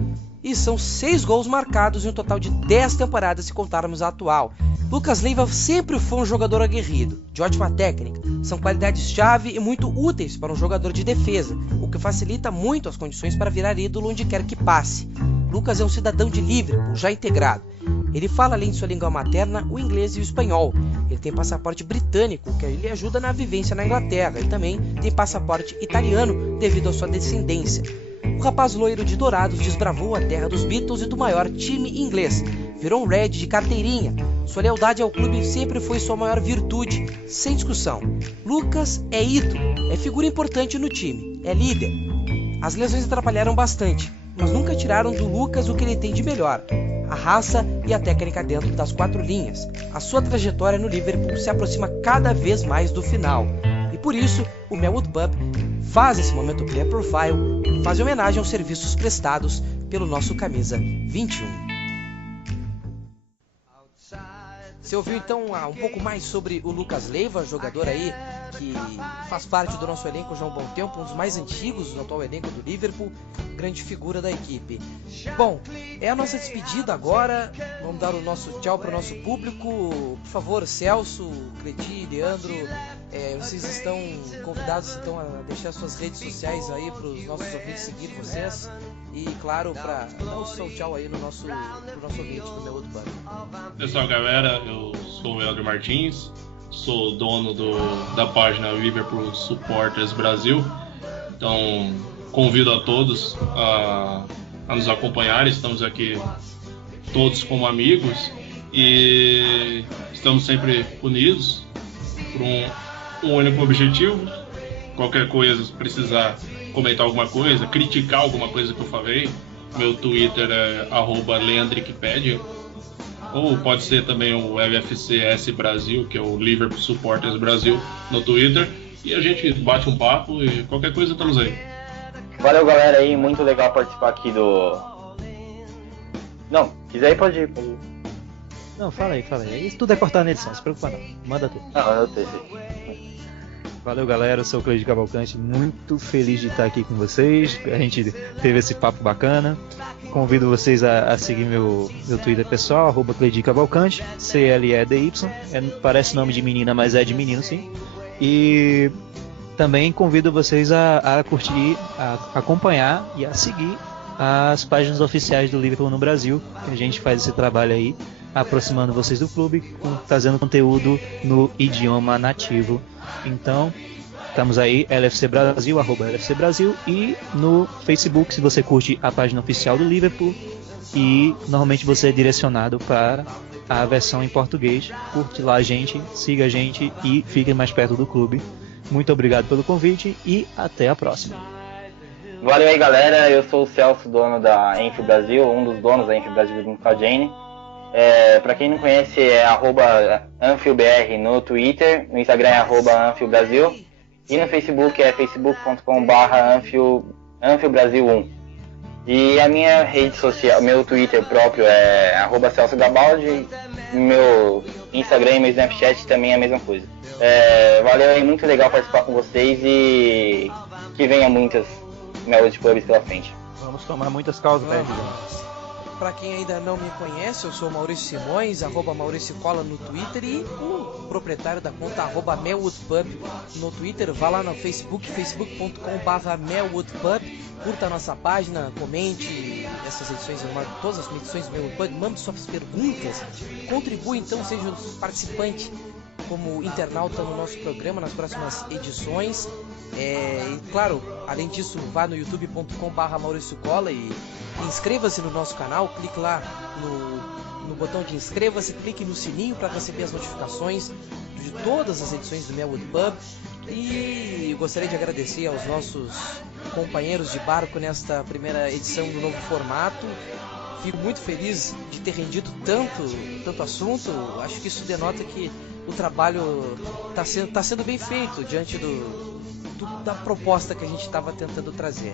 E são 6 gols marcados em um total de 10 temporadas se contarmos a atual. Lucas Leiva sempre foi um jogador aguerrido, de ótima técnica. São qualidades-chave e muito úteis para um jogador de defesa, o que facilita muito as condições para virar ídolo onde quer que passe. Lucas é um cidadão de Liverpool, já integrado. Ele fala, além de sua língua materna, o inglês e o espanhol. Ele tem passaporte britânico, que lhe ajuda na vivência na Inglaterra, e também tem passaporte italiano devido à sua descendência. O rapaz loiro de Dourados desbravou a terra dos Beatles e do maior time inglês. Virou um Red de carteirinha. Sua lealdade ao clube sempre foi sua maior virtude, sem discussão. Lucas é ídolo, é figura importante no time, é líder. As lesões atrapalharam bastante, mas nunca tiraram do Lucas o que ele tem de melhor: a raça e a técnica dentro das 4 linhas. A sua trajetória no Liverpool se aproxima cada vez mais do final. E por isso, o Melwood Pub faz esse momento Player Profile, faz homenagem aos serviços prestados pelo nosso camisa 21. Você ouviu então um pouco mais sobre o Lucas Leiva, jogador aí que faz parte do nosso elenco já há um bom tempo, um dos mais antigos do atual elenco do Liverpool, grande figura da equipe. Bom, é a nossa despedida agora, vamos dar o nosso tchau para o nosso público. Por favor, Celso, Credi, Leandro, vocês estão convidados então a deixar suas redes sociais aí para os nossos ouvintes seguir vocês. E claro, para dar o seu tchau aí pro nosso ouvinte do Melwood Pub. Pessoal, galera, eu sou o Elder Martins, sou dono da página Liverpool Supporters Brasil. Então, convido a todos a nos acompanhar. Estamos aqui todos como amigos e estamos sempre unidos por um único objetivo: qualquer coisa, se precisar comentar alguma coisa, criticar alguma coisa que eu falei, meu Twitter é @leandricpedia, ou pode ser também o LFCS Brasil, que é o Liverpool Supporters Brasil, no Twitter, e a gente bate um papo e qualquer coisa estamos aí. Valeu, galera, aí, muito legal participar aqui do... Não, quiser ir, pode ir. Não, fala aí. Isso tudo é cortado na edição, não se preocupa não. Manda tudo. Não, eu sei. Valeu, galera. Eu sou o Cleide Cavalcante. Muito feliz de estar aqui com vocês. A gente teve esse papo bacana. Convido vocês a seguir meu Twitter pessoal, @Cleide Cavalcante, CLEDY. Parece nome de menina, mas é de menino, sim. E também convido vocês a curtir, a acompanhar e a seguir as páginas oficiais do Liverpool no Brasil, que a gente faz esse trabalho aí, aproximando vocês do clube, trazendo conteúdo no idioma nativo. Então, estamos aí, LFC Brasil, @LFC Brasil, e no Facebook, se você curte a página oficial do Liverpool, e normalmente você é direcionado para a versão em português. Curte lá a gente, siga a gente e fique mais perto do clube. Muito obrigado pelo convite e até a próxima. Valeu aí, galera. Eu sou o Celso, dono da Enfield Brasil, um dos donos da Enfield Brasil junto com a Jane. Pra quem não conhece, é @AnfieldBR no Twitter, no Instagram é @AnfieldBrasil e no Facebook é facebook.com/AnfieldBrasil1. E a minha rede social, meu Twitter próprio é @CelsoGabaldi, meu Instagram e meu Snapchat também é a mesma coisa. Valeu aí, muito legal participar com vocês e que venha muitas Melwood Pubs pela frente. Vamos tomar muitas causas, né? Pra quem ainda não me conhece, eu sou Maurício Simões, @Maurício Cola no Twitter e o proprietário da conta @MelwoodPub no Twitter. Vá lá no Facebook, facebook.com/MelwoodPub, curta a nossa página, comente essas edições, todas as edições do MelwoodPub, mande suas perguntas, contribua então, seja um participante como internauta no nosso programa nas próximas edições. E claro, além disso, vá no youtube.com/Maurício Cola e inscreva-se no nosso canal, clique lá no botão de inscreva-se, clique no sininho para receber as notificações de todas as edições do Melwood Pub. E eu gostaria de agradecer aos nossos companheiros de barco nesta primeira edição do novo formato. Fico muito feliz de ter rendido tanto assunto. Acho que isso denota que o trabalho está sendo bem feito diante da proposta que a gente estava tentando trazer.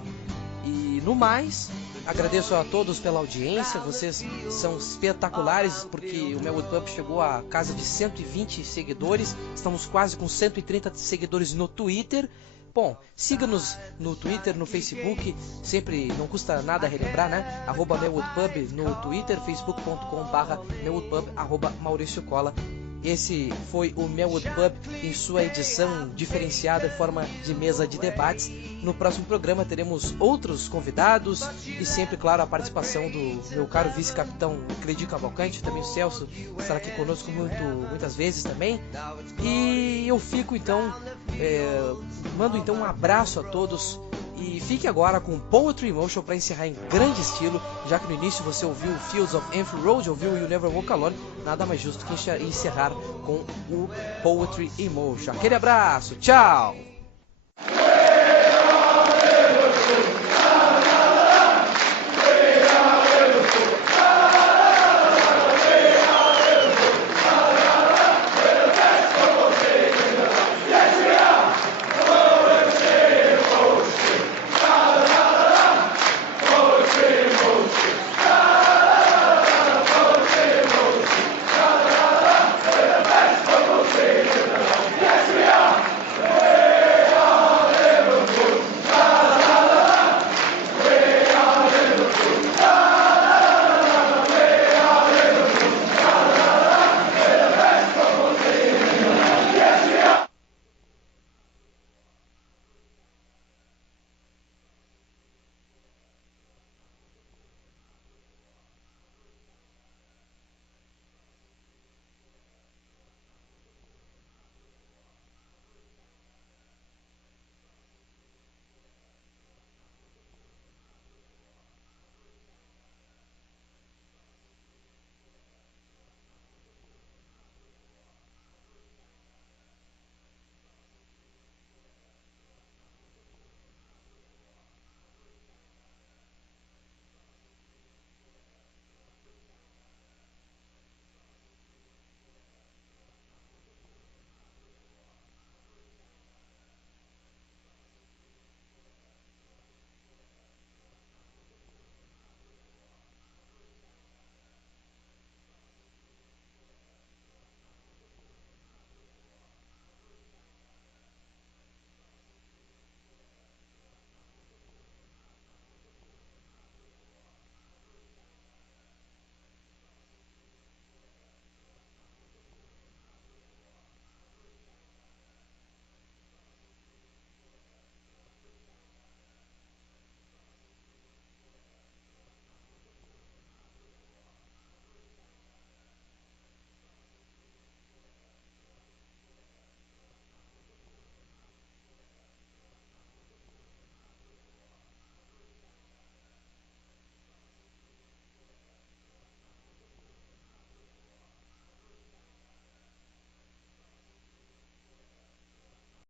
E no mais, agradeço a todos pela audiência, vocês são espetaculares, porque o Melwood Pub chegou à casa de 120 seguidores, estamos quase com 130 seguidores no Twitter. Bom, siga-nos no Twitter, no Facebook, sempre não custa nada relembrar, né? @MelwoodPub no Twitter, facebook.com/MelwoodPub, @Maurício Cola. Esse foi o Melwood Pub em sua edição diferenciada em forma de mesa de debates. No próximo programa teremos outros convidados e sempre, claro, a participação do meu caro vice-capitão Cleide Cavalcante, também o Celso estará aqui conosco muitas vezes também. E eu fico então, mando então um abraço a todos. E fique agora com Poetry Emotion para encerrar em grande estilo, já que no início você ouviu Fields of Enfield Road, ouviu You Never Walk Alone, nada mais justo que encerrar com o Poetry Emotion. Aquele abraço, tchau!